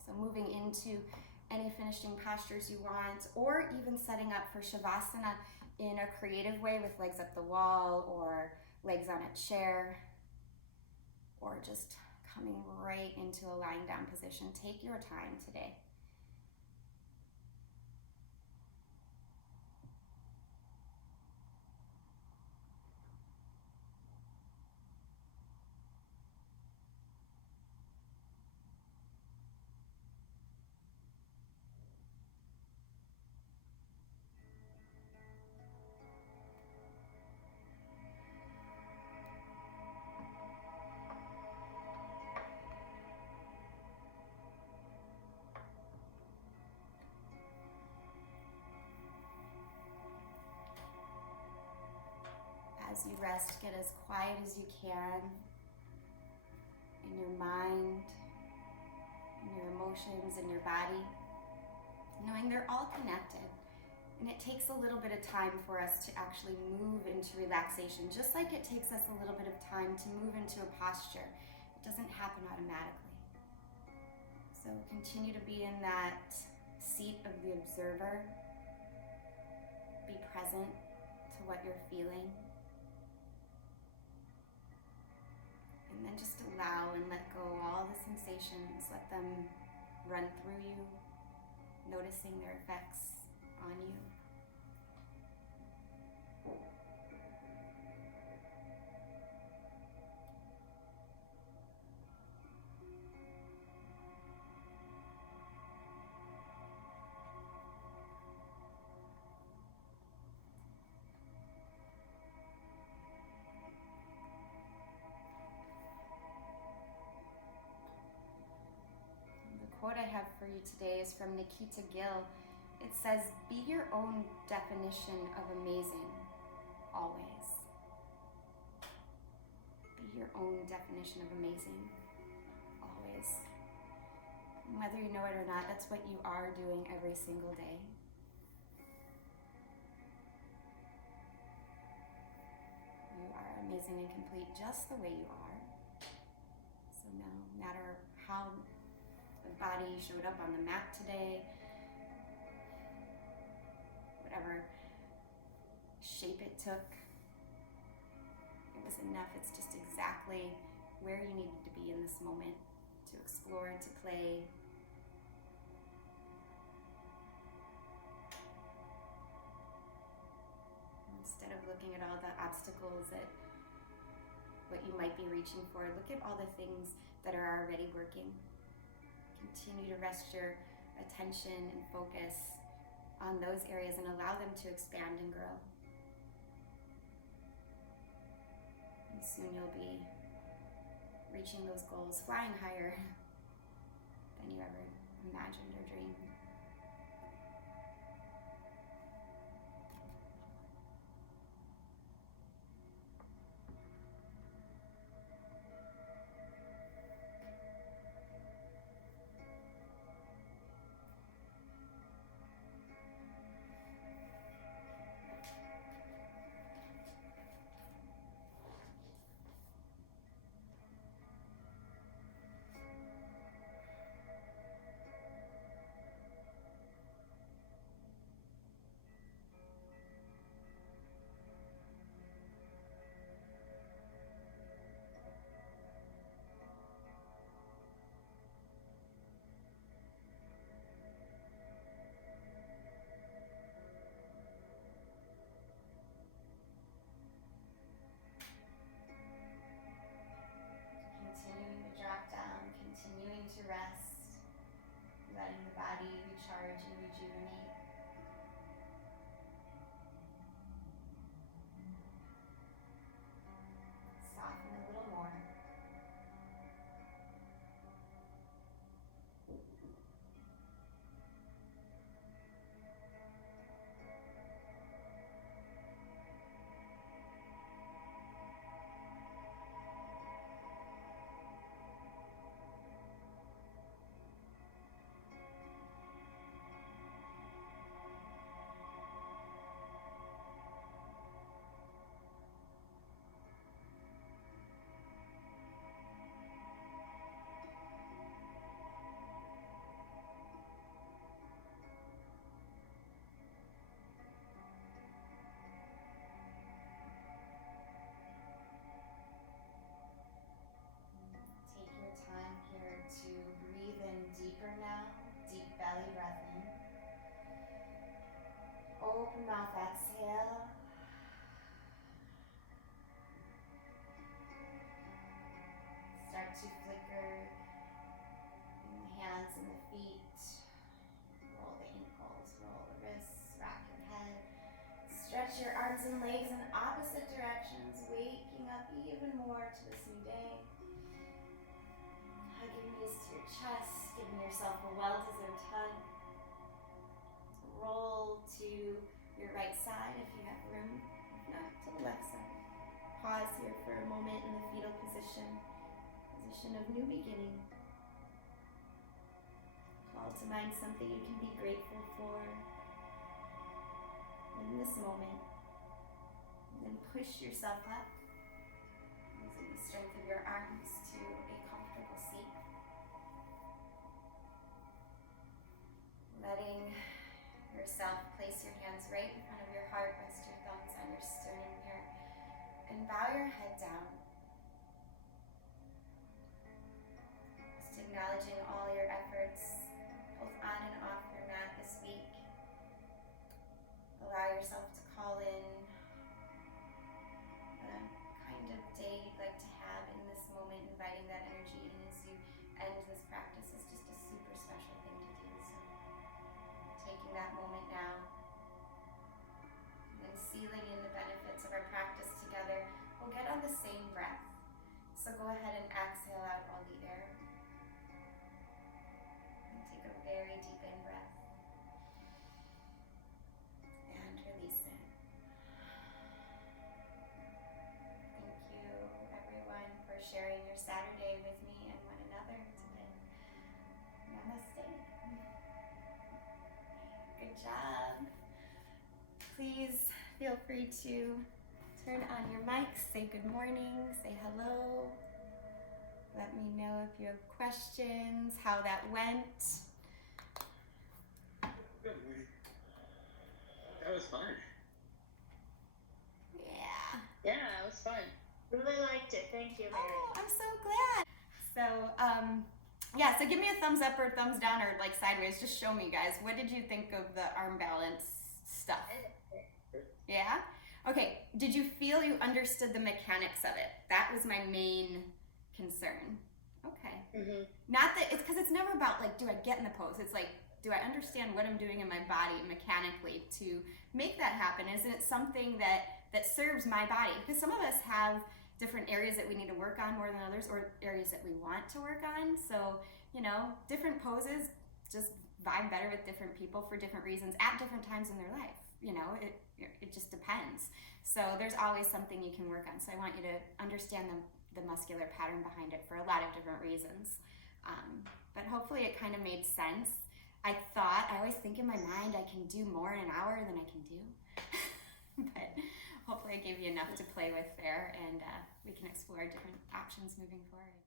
So moving into any finishing postures you want, or even setting up for Shavasana in a creative way with legs up the wall or legs on a chair, or just coming right into a lying down position. Take your time today. As you rest, get as quiet as you can in your mind, in your emotions, in your body, knowing they're all connected. And it takes a little bit of time for us to actually move into relaxation, just like it takes us a little bit of time to move into a posture. It doesn't happen automatically. So continue to be in that seat of the observer. Be present to what you're feeling. And then just allow and let go all the sensations. Let them run through you, noticing their effects on you. Quote I have for you today is from Nikita Gill. It says, "Be your own definition of amazing, always." Be your own definition of amazing, always. And whether you know it or not, that's what you are doing every single day. You are amazing and complete just the way you are. So no matter how the body showed up on the mat today, whatever shape it took, it was enough. It's just exactly where you needed to be in this moment to explore, to play. Instead of looking at all the obstacles, at what you might be reaching for, look at all the things that are already working. Continue to rest your attention and focus on those areas and allow them to expand and grow. And soon you'll be reaching those goals, flying higher than you ever imagined or dreamed. Continuing to drop down, continuing to rest, letting the body recharge and rejuvenate. Open mouth, exhale. Start to flicker in the hands and the feet. Roll the ankles, roll the wrists, rock your head. Stretch your arms and legs in opposite directions, waking up even more to this new day. Hug your knees to your chest, giving yourself a well-deserved hug. Roll to your right side if you have room, if not to the left side. Pause here for a moment in the fetal position of new beginning. Call to mind something you can be grateful for in this moment. And then push yourself up, using the strength of your arms to a comfortable seat. Letting yourself place your hands right in front of your heart, rest your thumbs on your sternum here, and bow your head down. Just acknowledging all your efforts, both on and off your mat this week. Allow yourself to call in the kind of day you'd like to have in this moment, inviting that energy in as you end this practice is just a super special thing to do. So taking that moment now, and then sealing in the benefits of our practice together, we'll get on the same breath. So go ahead and exhale out all the air. And take a very deep in breath. And release it. Thank you, everyone, for sharing your Saturday with me and one another today. Namaste. Good job. Please feel free to turn on your mics, say good morning, say hello. Let me know if you have questions, how that went. Good. That was fun. Yeah. Yeah, it was fun. Really liked it. Thank you, Mary. Oh, I'm so glad. So give me a thumbs up or thumbs down or like sideways. Just show me, guys. What did you think of the arm balance stuff? Yeah? Okay, did you feel you understood the mechanics of it? That was my main concern. Okay. Mm-hmm. Not that, it's because it's never about like, do I get in the pose? It's like, do I understand what I'm doing in my body mechanically to make that happen? Isn't it something that serves my body? Because some of us have different areas that we need to work on more than others, or areas that we want to work on. So, different poses just vibe better with different people for different reasons at different times in their life. It just depends. So there's always something you can work on. So I want you to understand the muscular pattern behind it for a lot of different reasons. But hopefully it kind of made sense. I always think in my mind I can do more in an hour than I can do. But hopefully I gave you enough to play with there, and we can explore different options moving forward.